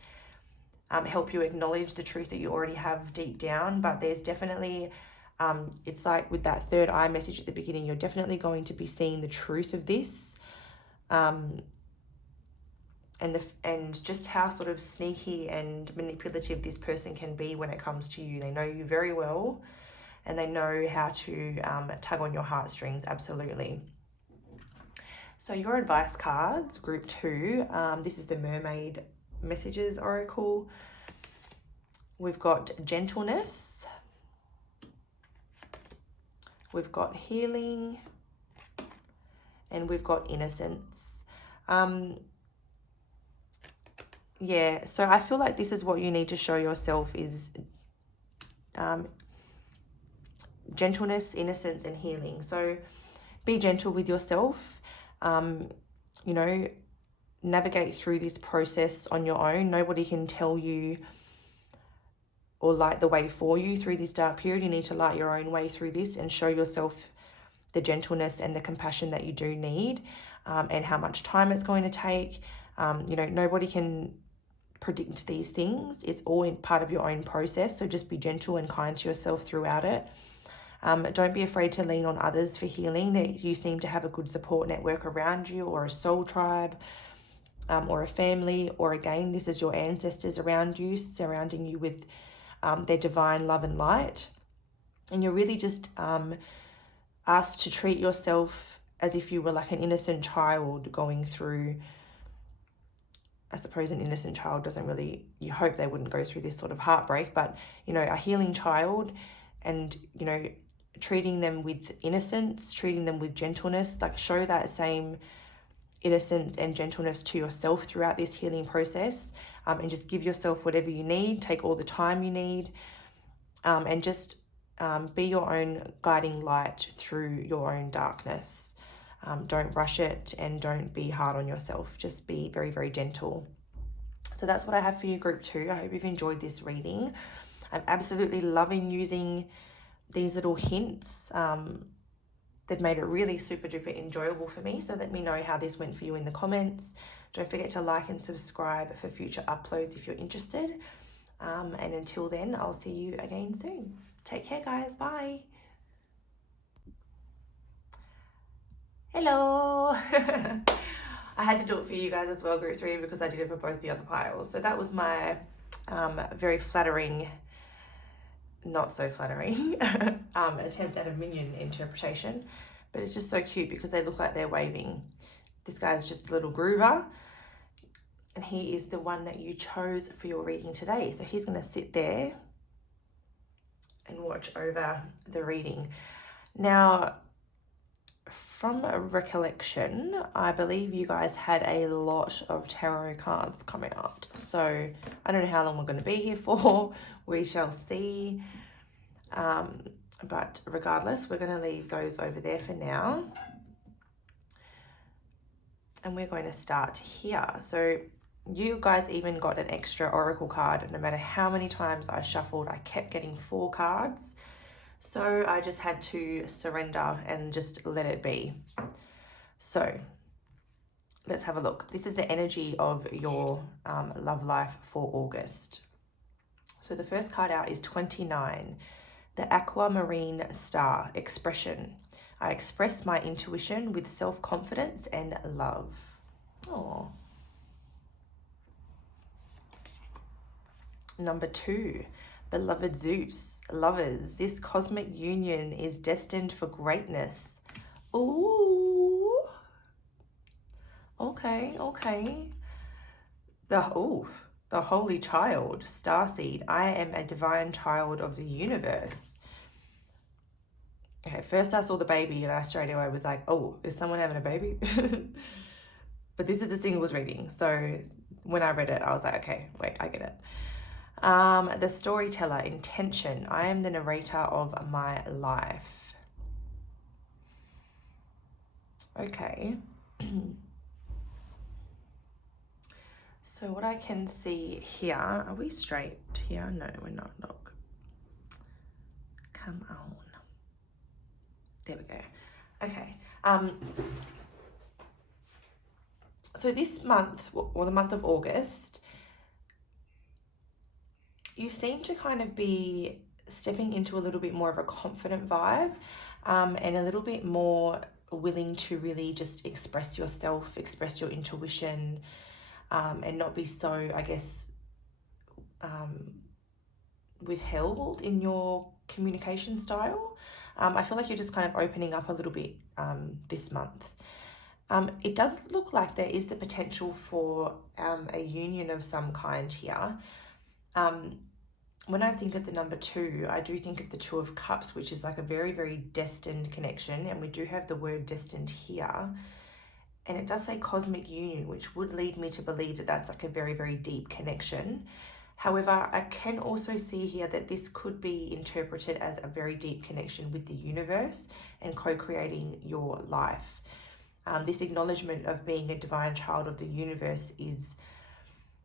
help you acknowledge the truth that you already have deep down. But there's definitely, it's like with that third eye message at the beginning, you're definitely going to be seeing the truth of this. And just how sort of sneaky and manipulative this person can be when it comes to you. They know you very well, and they know how to tug on your heartstrings, absolutely. So your advice cards, group 2, this is the Mermaid Messages Oracle. We've got gentleness. We've got healing. And we've got innocence. Yeah, so I feel like this is what you need to show yourself is gentleness, innocence, and healing. So be gentle with yourself. You know, navigate through this process on your own. Nobody can tell you or light the way for you through this dark period. You need to light your own way through this and show yourself the gentleness and the compassion that you do need, and how much time it's going to take. You know, nobody can predict these things. It's all part of your own process. So just be gentle and kind to yourself throughout it. Don't be afraid to lean on others for healing. That you seem to have a good support network around you, or a soul tribe, or a family, or again, this is your ancestors around you, surrounding you with their divine love and light. And you're really just asked to treat yourself as if you were like an innocent child going through, I suppose an innocent child doesn't really, you hope they wouldn't go through this sort of heartbreak, but, you know, a healing child, and, you know, treating them with innocence, treating them with gentleness, like show that same innocence and gentleness to yourself throughout this healing process, and just give yourself whatever you need, take all the time you need, and just be your own guiding light through your own darkness. Don't rush it, and don't be hard on yourself. Just be very, very gentle. So that's what I have for you, group 2. I hope you've enjoyed this reading. I'm absolutely loving using these little hints. They've made it really super duper enjoyable for me. So let me know how this went for you in the comments. Don't forget to like and subscribe for future uploads if you're interested. And until then, I'll see you again soon. Take care, guys. Bye. Hello. I had to do it for you guys as well, group 3, because I did it for both the other piles. So that was my very flattering, not so flattering attempt at a minion interpretation. But it's just so cute because they look like they're waving. This guy's just a little groover, and he is the one that you chose for your reading today. So he's going to sit there and watch over the reading. Now, from a recollection, I believe you guys had a lot of tarot cards coming out. So I don't know how long we're going to be here for. We shall see. But regardless, we're going to leave those over there for now. And we're going to start here. So you guys even got an extra oracle card. No matter how many times I shuffled, I kept getting 4 cards. So I just had to surrender and just let it be. So let's have a look. This is the energy of your love life for August. So the first card out is 29, the aquamarine star, expression. I express my intuition with self-confidence and love. Oh. Number 2, beloved Zeus, lovers, this cosmic union is destined for greatness. Ooh. Okay. The holy child, starseed. I am a divine child of the universe. Okay, first I saw the baby and I straight away was like, oh, is someone having a baby? But this is a singles reading. So when I read it, I was like, okay, wait, I get it. The storyteller, intention. I am the narrator of my life. Okay. So what I can see here, are we straight here? No, we're not. Look. Come on. There we go. Okay. So this month, or the month of August, you seem to kind of be stepping into a little bit more of a confident vibe, and a little bit more willing to really just express yourself, express your intuition, and not be so, I guess, withheld in your communication style. I feel like you're just kind of opening up a little bit this month. It does look like there is the potential for a union of some kind here. When I think of the number 2, I do think of the 2 of Cups, which is like a very, very destined connection. And we do have the word destined here. And it does say cosmic union, which would lead me to believe that that's like a very, very deep connection. However, I can also see here that this could be interpreted as a very deep connection with the universe and co-creating your life. This acknowledgement of being a divine child of the universe is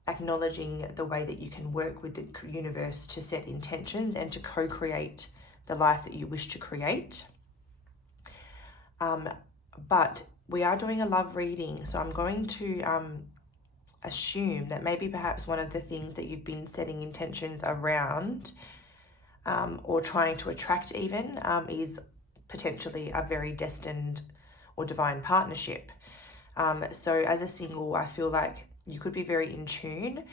acknowledging the way that you can work with the universe to set intentions and to co-create the life that you wish to create. But we are doing a love reading, so I'm going to assume that maybe perhaps one of the things that you've been setting intentions around or trying to attract even is potentially a very destined or divine partnership. So as a single, I feel like you could be very in tune,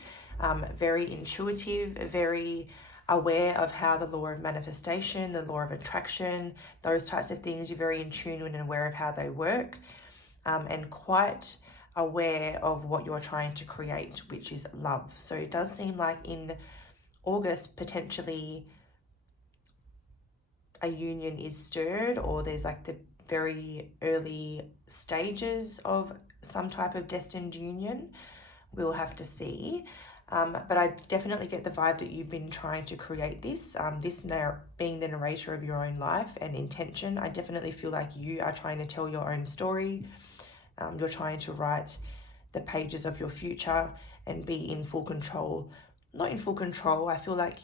very intuitive, very aware of how the law of manifestation, the law of attraction, those types of things, you're very in tune and aware of how they work, and quite aware of what you're trying to create, which is love. So it does seem like in August, potentially a union is stirred, or there's like the very early stages of some type of destined union. We'll have to see. But I definitely get the vibe that you've been trying to create this, being the narrator of your own life and intention. I definitely feel like you are trying to tell your own story. You're trying to write the pages of your future and be in full control. Not in full control, I feel like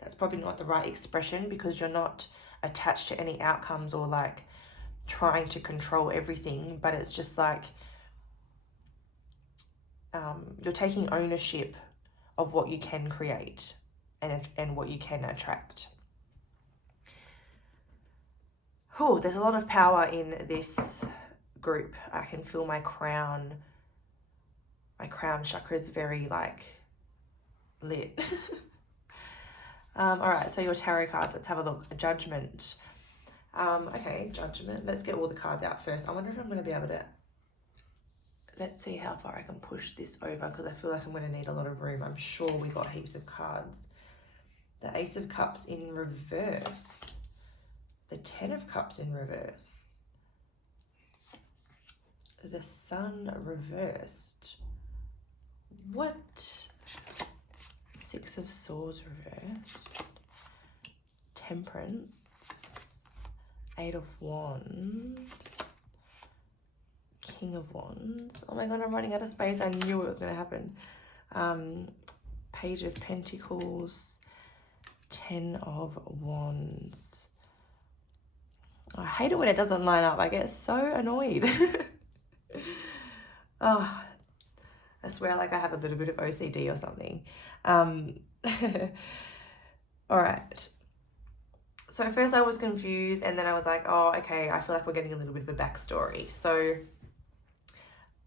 that's probably not the right expression, because you're not attached to any outcomes or like trying to control everything, but it's just like you're taking ownership of what you can create and what you can attract. Oh, there's a lot of power in this group. I can feel my crown chakra is very like lit. All right, so your tarot cards, let's have a look. A Judgment. Okay, Judgment. Let's get all the cards out first. I wonder if I'm going to be able to, let's see how far I can push this over, because I feel like I'm going to need a lot of room. I'm sure we got heaps of cards. The Ace of Cups in reverse. The Ten of Cups in reverse. The Sun reversed. What? Six of Swords reversed. Temperance. Eight of Wands. King of Wands. Oh my god, I'm running out of space. I knew it was going to happen. Page of Pentacles. Ten of Wands. I hate it when it doesn't line up. I get so annoyed. Oh, I swear like I have a little bit of OCD or something. All right. So at first I was confused, and then I was like, oh, okay, I feel like we're getting a little bit of a backstory. So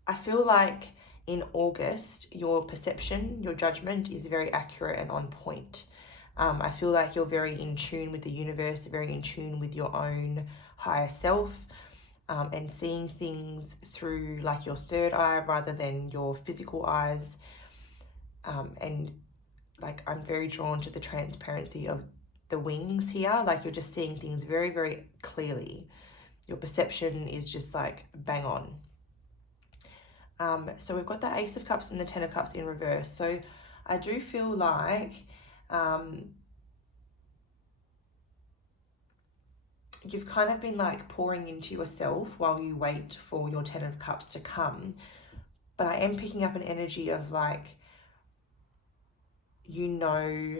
I feel like in August, your perception, your judgment is very accurate and on point. I feel like you're very in tune with the universe, very in tune with your own higher self, and seeing things through like your third eye rather than your physical eyes. And like I'm very drawn to the transparency of the wings here. Like you're just seeing things very, very clearly. Your perception is just like bang on. So we've got the Ace of Cups and the Ten of Cups in reverse. So I do feel like you've kind of been like pouring into yourself while you wait for your Ten of Cups to come. But I am picking up an energy of like, you know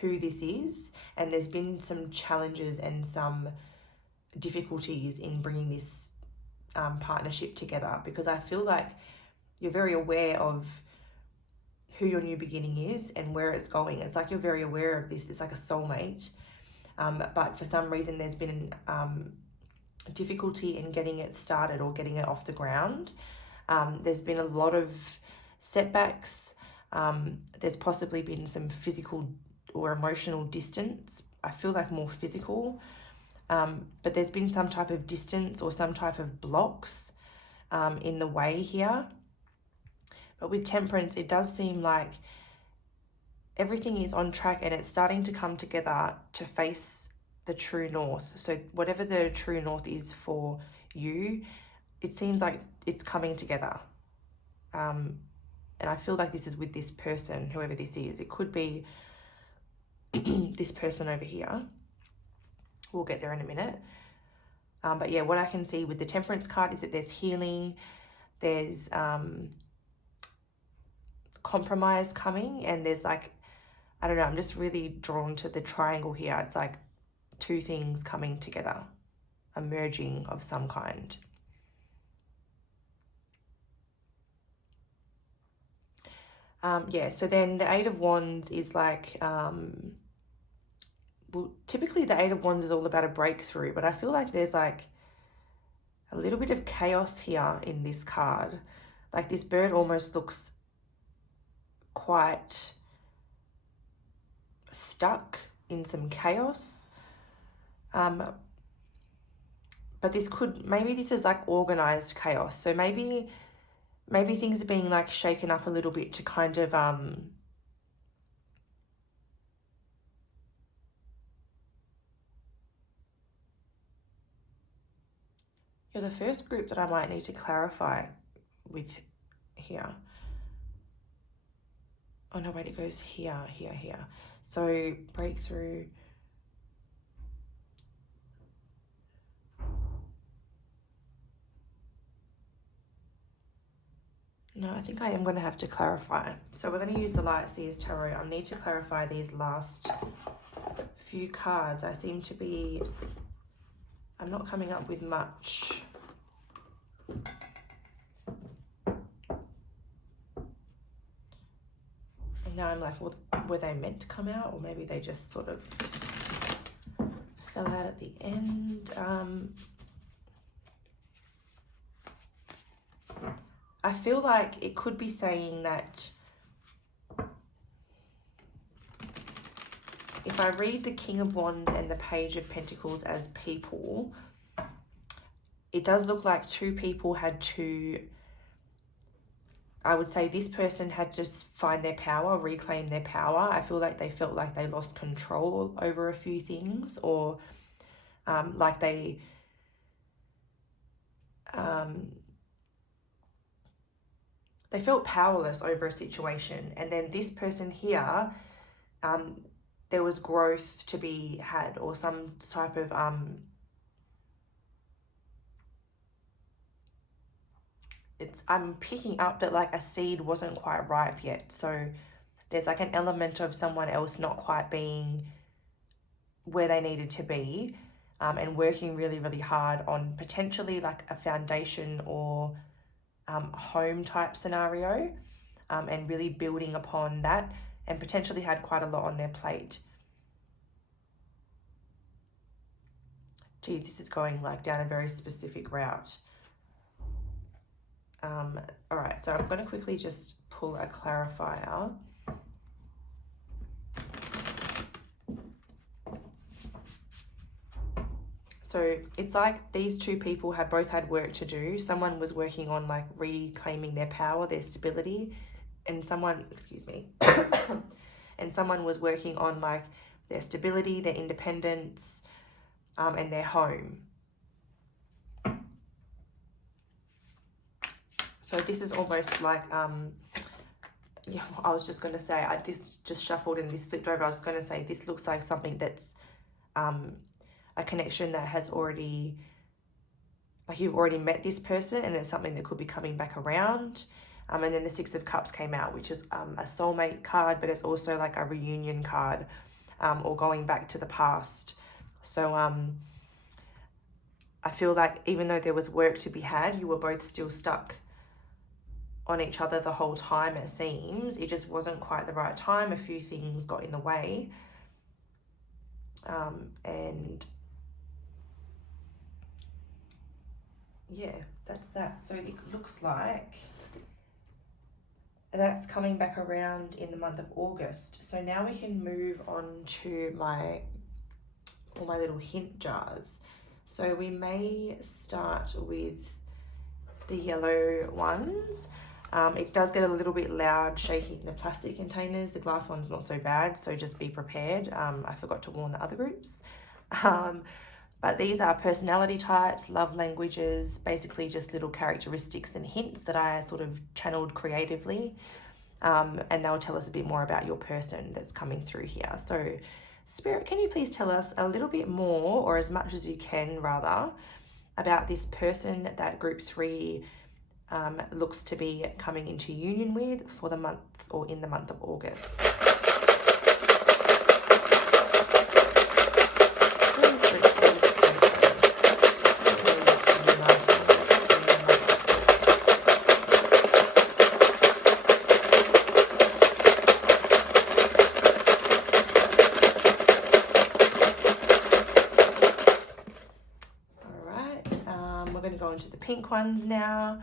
who this is, and there's been some challenges and some difficulties in bringing this partnership together, because I feel like you're very aware of who your new beginning is and where it's going. It's like you're very aware of this. It's like a soulmate. But for some reason there's been difficulty in getting it started or getting it off the ground. There's been a lot of setbacks. There's possibly been some physical or emotional distance. I feel like more physical. But there's been some type of distance or some type of blocks in the way here. But with Temperance, it does seem like everything is on track and it's starting to come together to face the true north. So whatever the true north is for you, it seems like it's coming together. And I feel like this is with this person, whoever this is. It could be this person over here. We'll get there in a minute. But yeah, what I can see with the Temperance card is that there's healing, there's compromise coming, and there's like, I don't know, I'm just really drawn to the triangle here. It's like two things coming together, a merging of some kind. Yeah, so then the Eight of Wands is like, well, typically the Eight of Wands is all about a breakthrough, but I feel like there's like a little bit of chaos here in this card. Like this bird almost looks quite stuck in some chaos. But this could, maybe this is like organized chaos. So maybe things are being like shaken up a little bit to kind of you're the first group that I might need to clarify with here. Oh no, wait, it goes here, here, here. So breakthrough. No, I think I am going to have to clarify. So we're going to use the Light Seers Tarot. I need to clarify these last few cards. I seem to be, I'm not coming up with much. And now I'm like, well, were they meant to come out? Or maybe they just sort of fell out at the end. I feel like it could be saying that if I read the King of Wands and the Page of Pentacles as people, it does look like two people had to, I would say this person had to find their power, reclaim their power. I feel like they felt like they lost control over a few things, or like they felt powerless over a situation. And then this person here, there was growth to be had, or some type of I'm picking up that like a seed wasn't quite ripe yet. So there's like an element of someone else not quite being where they needed to be, and working really, really hard on potentially like a foundation or home type scenario, and really building upon that, and potentially had quite a lot on their plate. Geez, this is going like down a very specific route. All right, so I'm going to quickly just pull a clarifier. So it's like these two people have both had work to do. Someone was working on like reclaiming their power, their stability, and someone, excuse me, and someone was working on like their stability, their independence, and their home. So this is almost like, yeah, I was just going to say, this just shuffled and this flipped over. I was going to say this looks like something that's a connection that has already, like you've already met this person, and it's something that could be coming back around. And then the Six of Cups came out, which is a soulmate card, but it's also like a reunion card, or going back to the past. So I feel like even though there was work to be had, you were both still stuck on each other the whole time, it seems. It just wasn't quite the right time. A few things got in the way. And yeah, that's that. So it looks like that's coming back around in the month of August. So now we can move on to all my little hint jars. So we may start with the yellow ones. It does get a little bit loud shaking the plastic containers. The glass one's not so bad, so just be prepared. I forgot to warn the other groups. But these are personality types, love languages, basically just little characteristics and hints that I sort of channeled creatively. and they'll tell us a bit more about your person that's coming through here. So Spirit, can you please tell us a little bit more, or as much as you can rather, about this person that group 3 looks to be coming into union with for the month, or in the month of August? Into the pink ones now.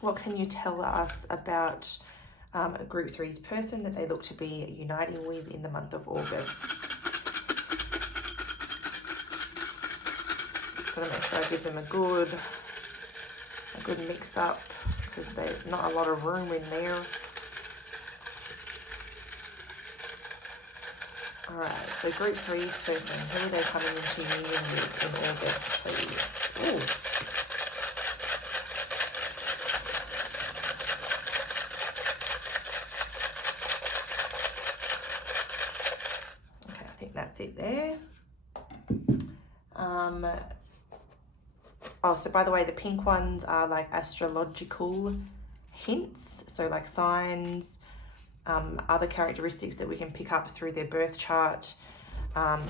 What can you tell us about a group 3's person that they look to be uniting with in the month of August? Gotta make sure I give them a good mix up, because there's not a lot of room in there. Alright, so group 3's person, who are they coming into union with in August, please? Ooh. Okay, I think that's it there. Oh, so by the way, the pink ones are like astrological hints, so like signs, other characteristics that we can pick up through their birth chart.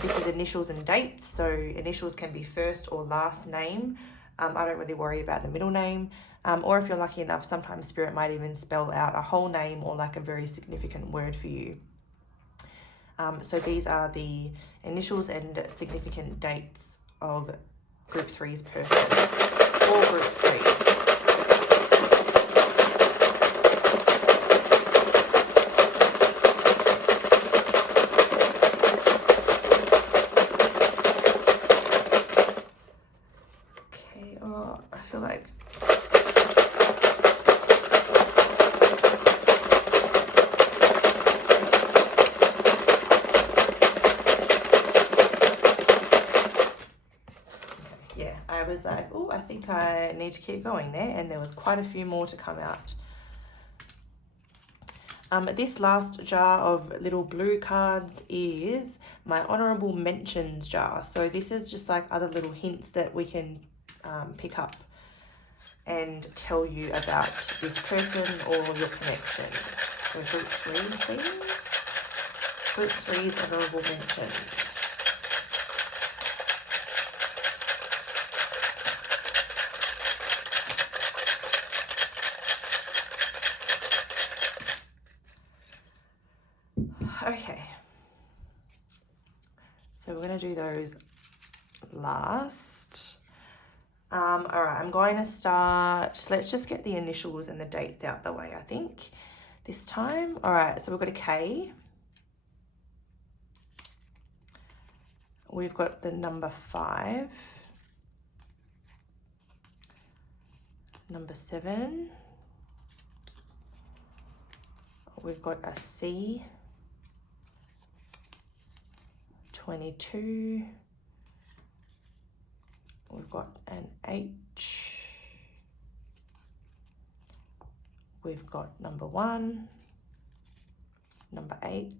This is initials and dates, so initials can be first or last name. I don't really worry about the middle name, or if you're lucky enough, sometimes Spirit might even spell out a whole name or like a very significant word for you. So these are the initials and significant dates of group 3's person, or group 3. I need to keep going there, and there was quite a few more to come out. This last jar of little blue cards is my honorable mentions jar. So this is just like other little hints that we can pick up and tell you about this person or your connection. So group 3, please. Group 3's honorable mentions. Okay, so we're going to do those last. All right, I'm going to start, let's just get the initials and the dates out the way, I think, this time. All right, so we've got a K. We've got the number 5. Number 7. We've got a C. 22. We've got an H. We've got number 1, number 8,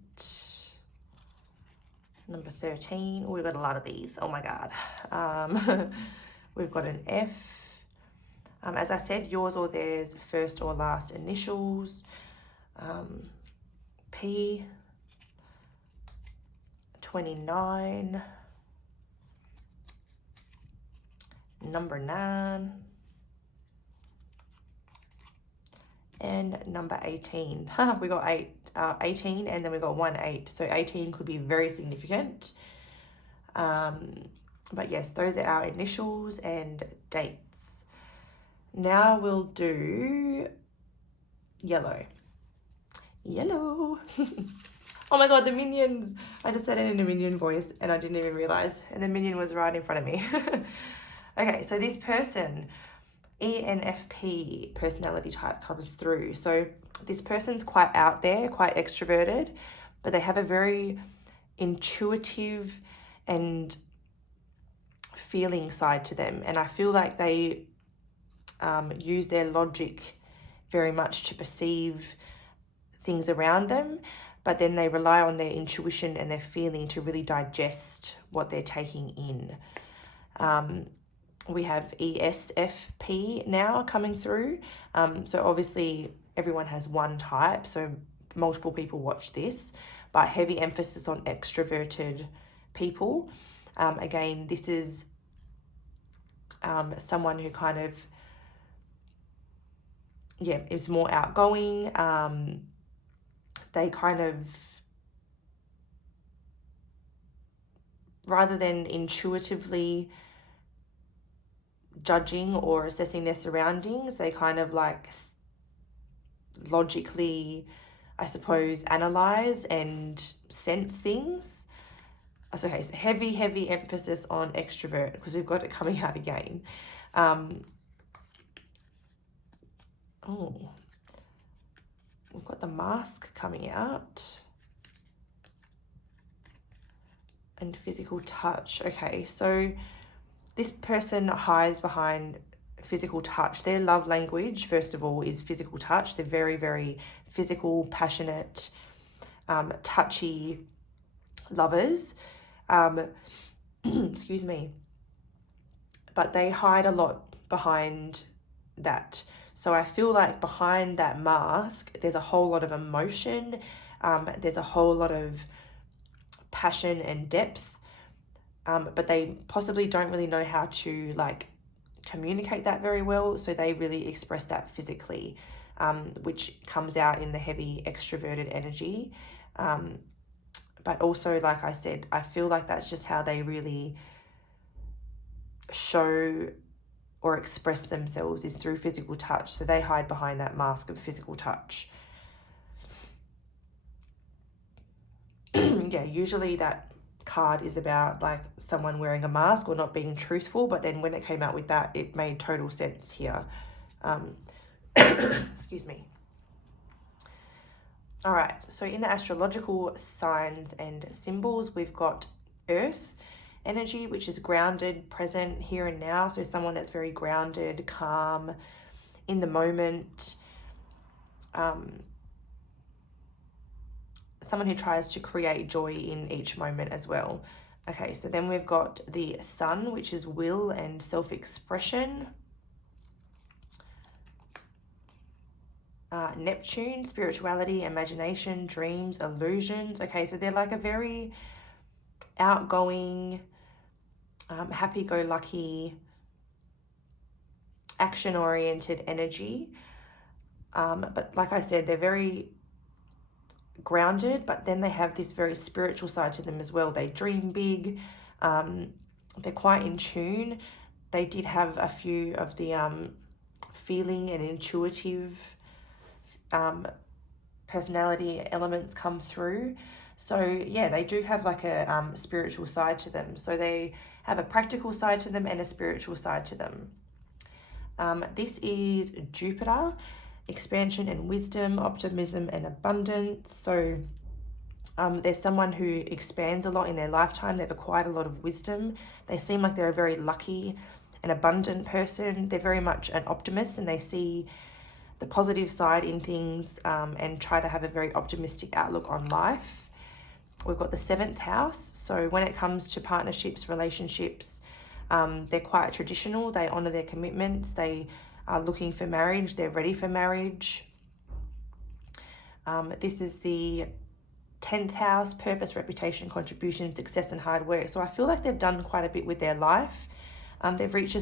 number 13. Oh, we've got a lot of these. Oh my God. We've got an F. As I said, yours or theirs, first or last initials. P. 29, number 9, and number 18. We got 18, and then we got 1 8. So 18 could be very significant. But yes, those are our initials and dates. Now we'll do yellow. Yellow. Oh my God, the minions. I just said it in a minion voice and I didn't even realize. And the minion was right in front of me. Okay, so this person, ENFP personality type comes through. So this person's quite out there, quite extroverted, but they have a very intuitive and feeling side to them. And I feel like they use their logic very much to perceive things around them, but then they rely on their intuition and their feeling to really digest what they're taking in. We have ESFP now coming through. So obviously everyone has one type, so multiple people watch this, but heavy emphasis on extroverted people. Again, this is someone who kind of, is more outgoing. They kind of, rather than intuitively judging or assessing their surroundings, they kind of like logically, I suppose, analyze and sense things. So, okay, so heavy emphasis on extrovert, because we've got it coming out again. We've got the mask coming out. And physical touch. Okay, so this person hides behind physical touch. Their love language, first of all, is physical touch. They're very, very physical, passionate, touchy lovers. Excuse me. But they hide a lot behind that. So I feel like behind that mask, there's a whole lot of emotion. There's a whole lot of passion and depth. But they possibly don't really know how to like communicate that very well. So they really express that physically, which comes out in the heavy extroverted energy. But also, like I said, I feel like that's just how they really show or express themselves, is through physical touch. So they hide behind that mask of physical touch. Yeah, usually that card is about like someone wearing a mask or not being truthful, but then when it came out with that, it made total sense here. Excuse me. All right, so in the astrological signs and symbols, we've got Earth energy, which is grounded, present, here and now. So someone that's very grounded, calm, in the moment. Someone who tries to create joy in each moment as well. Okay, so then we've got the Sun, which is will and self-expression. Neptune, spirituality, imagination, dreams, illusions. Okay, so they're like a very outgoing, happy-go-lucky, action-oriented energy. But like I said, they're very grounded, but then they have this very spiritual side to them as well. They dream big. They're quite in tune. They did have a few of the feeling and intuitive personality elements come through. So yeah, they do have like a spiritual side to them. So they have a practical side to them and a spiritual side to them. This is Jupiter, expansion and wisdom, optimism and abundance. So there's someone who expands a lot in their lifetime. They've acquired a lot of wisdom. They seem like they're a very lucky and abundant person. They're very much an optimist, and they see the positive side in things and try to have a very optimistic outlook on life. We've got the 7th house. So when it comes to partnerships, relationships, they're quite traditional. They honor their commitments. They are looking for marriage. They're ready for marriage. This is the 10th house, purpose, reputation, contribution, success, and hard work. So I feel like they've done quite a bit with their life. They've reached a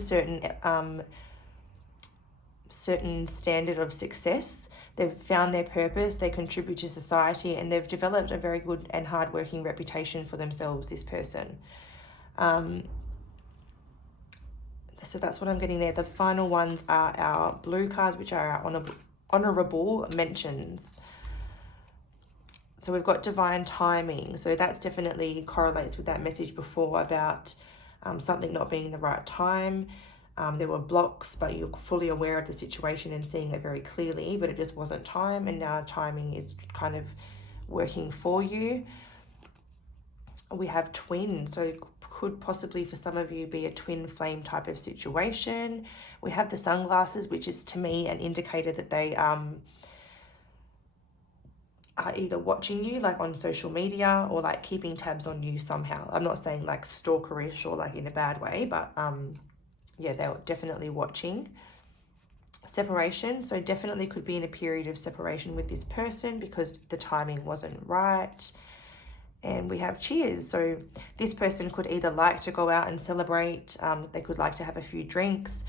certain standard of success. They've found their purpose, they contribute to society, and they've developed a very good and hardworking reputation for themselves, this person. So that's what I'm getting there. The final ones are our blue cards, which are our honorable mentions. So we've got divine timing. So that's definitely correlates with that message before about something not being the right time. There were blocks, but you're fully aware of the situation and seeing it very clearly, but it just wasn't time, and now timing is kind of working for you. We have twins, so could possibly for some of you be a twin flame type of situation. We have the sunglasses, which is to me an indicator that they are either watching you like on social media or like keeping tabs on you somehow. I'm not saying like stalkerish or like in a bad way, but yeah, they're definitely watching. Separation, so definitely could be in a period of separation with this person because the timing wasn't right. And we have cheers, so this person could either like to go out and celebrate, they could like to have a few drinks,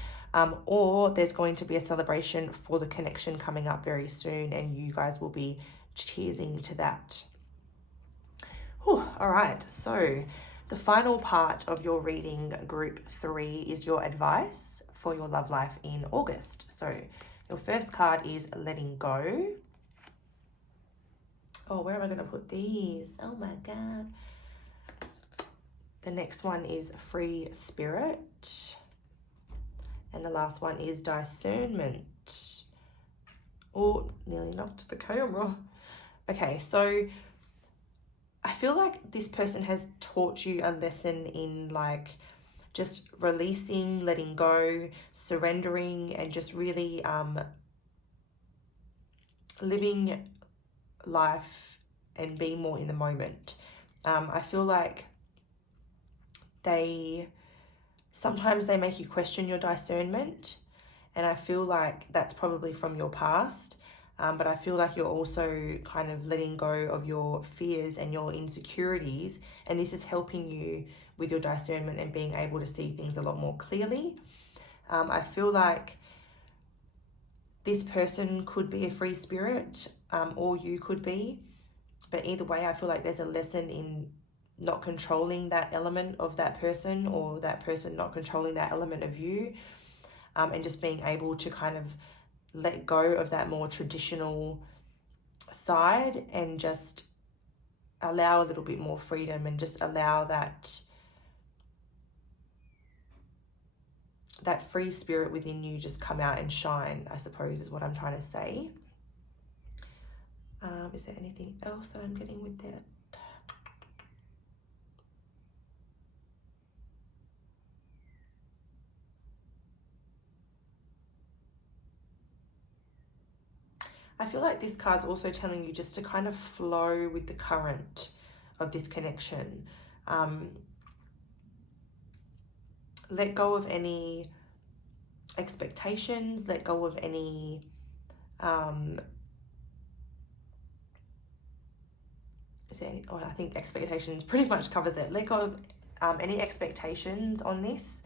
or there's going to be a celebration for the connection coming up very soon and you guys will be cheersing to that. Whew, all right, so the final part of your reading, group 3, is your advice for your love life in August. So your first card is letting go. Oh, where am I going to put these? Oh my God. The next one is free spirit. And the last one is discernment. Oh, nearly knocked the camera. Okay, so I feel like this person has taught you a lesson in like just releasing, letting go, surrendering, and just really living life and being more in the moment. I feel like sometimes they make you question your discernment, and I feel like that's probably from your past. But I feel like you're also kind of letting go of your fears and your insecurities, and this is helping you with your discernment and being able to see things a lot more clearly. I feel like this person could be a free spirit, or you could be, but either way, I feel like there's a lesson in not controlling that element of that person, or that person not controlling that element of you, and just being able to kind of let go of that more traditional side and just allow a little bit more freedom and just allow that free spirit within you just come out and shine, I suppose is what I'm trying to say. Is there anything else that I'm getting with that? I feel like this card's also telling you just to kind of flow with the current of this connection. Let go of any expectations, let go of any I think expectations pretty much covers it. Let go of any expectations on this,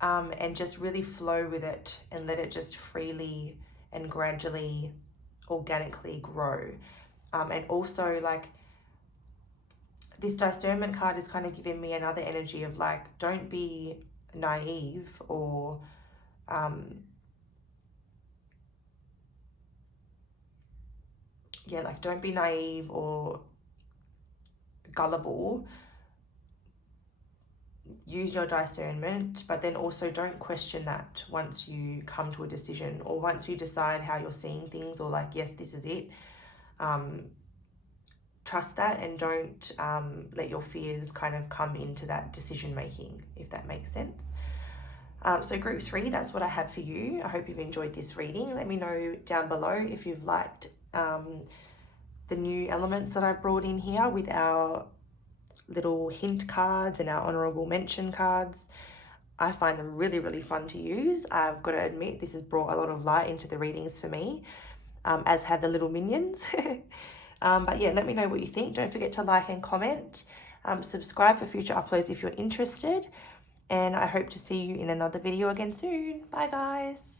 and just really flow with it and let it just freely and gradually, organically grow. And also, like, this discernment card is kind of giving me another energy of like, don't be naive or don't be naive or gullible. Use your discernment, but then also don't question that once you come to a decision or once you decide how you're seeing things, or like, yes, this is it. Trust that and don't let your fears kind of come into that decision making, if that makes sense. So group 3, that's what I have for you. I hope you've enjoyed this reading. Let me know down below if you've liked the new elements that I've brought in here with our little hint cards and our honorable mention cards. I find them really, really fun to use. I've got to admit, this has brought a lot of light into the readings for me, as have the little minions. But yeah, let me know what you think. Don't forget to like and comment. Subscribe for future uploads if you're interested. And I hope to see you in another video again soon. Bye guys.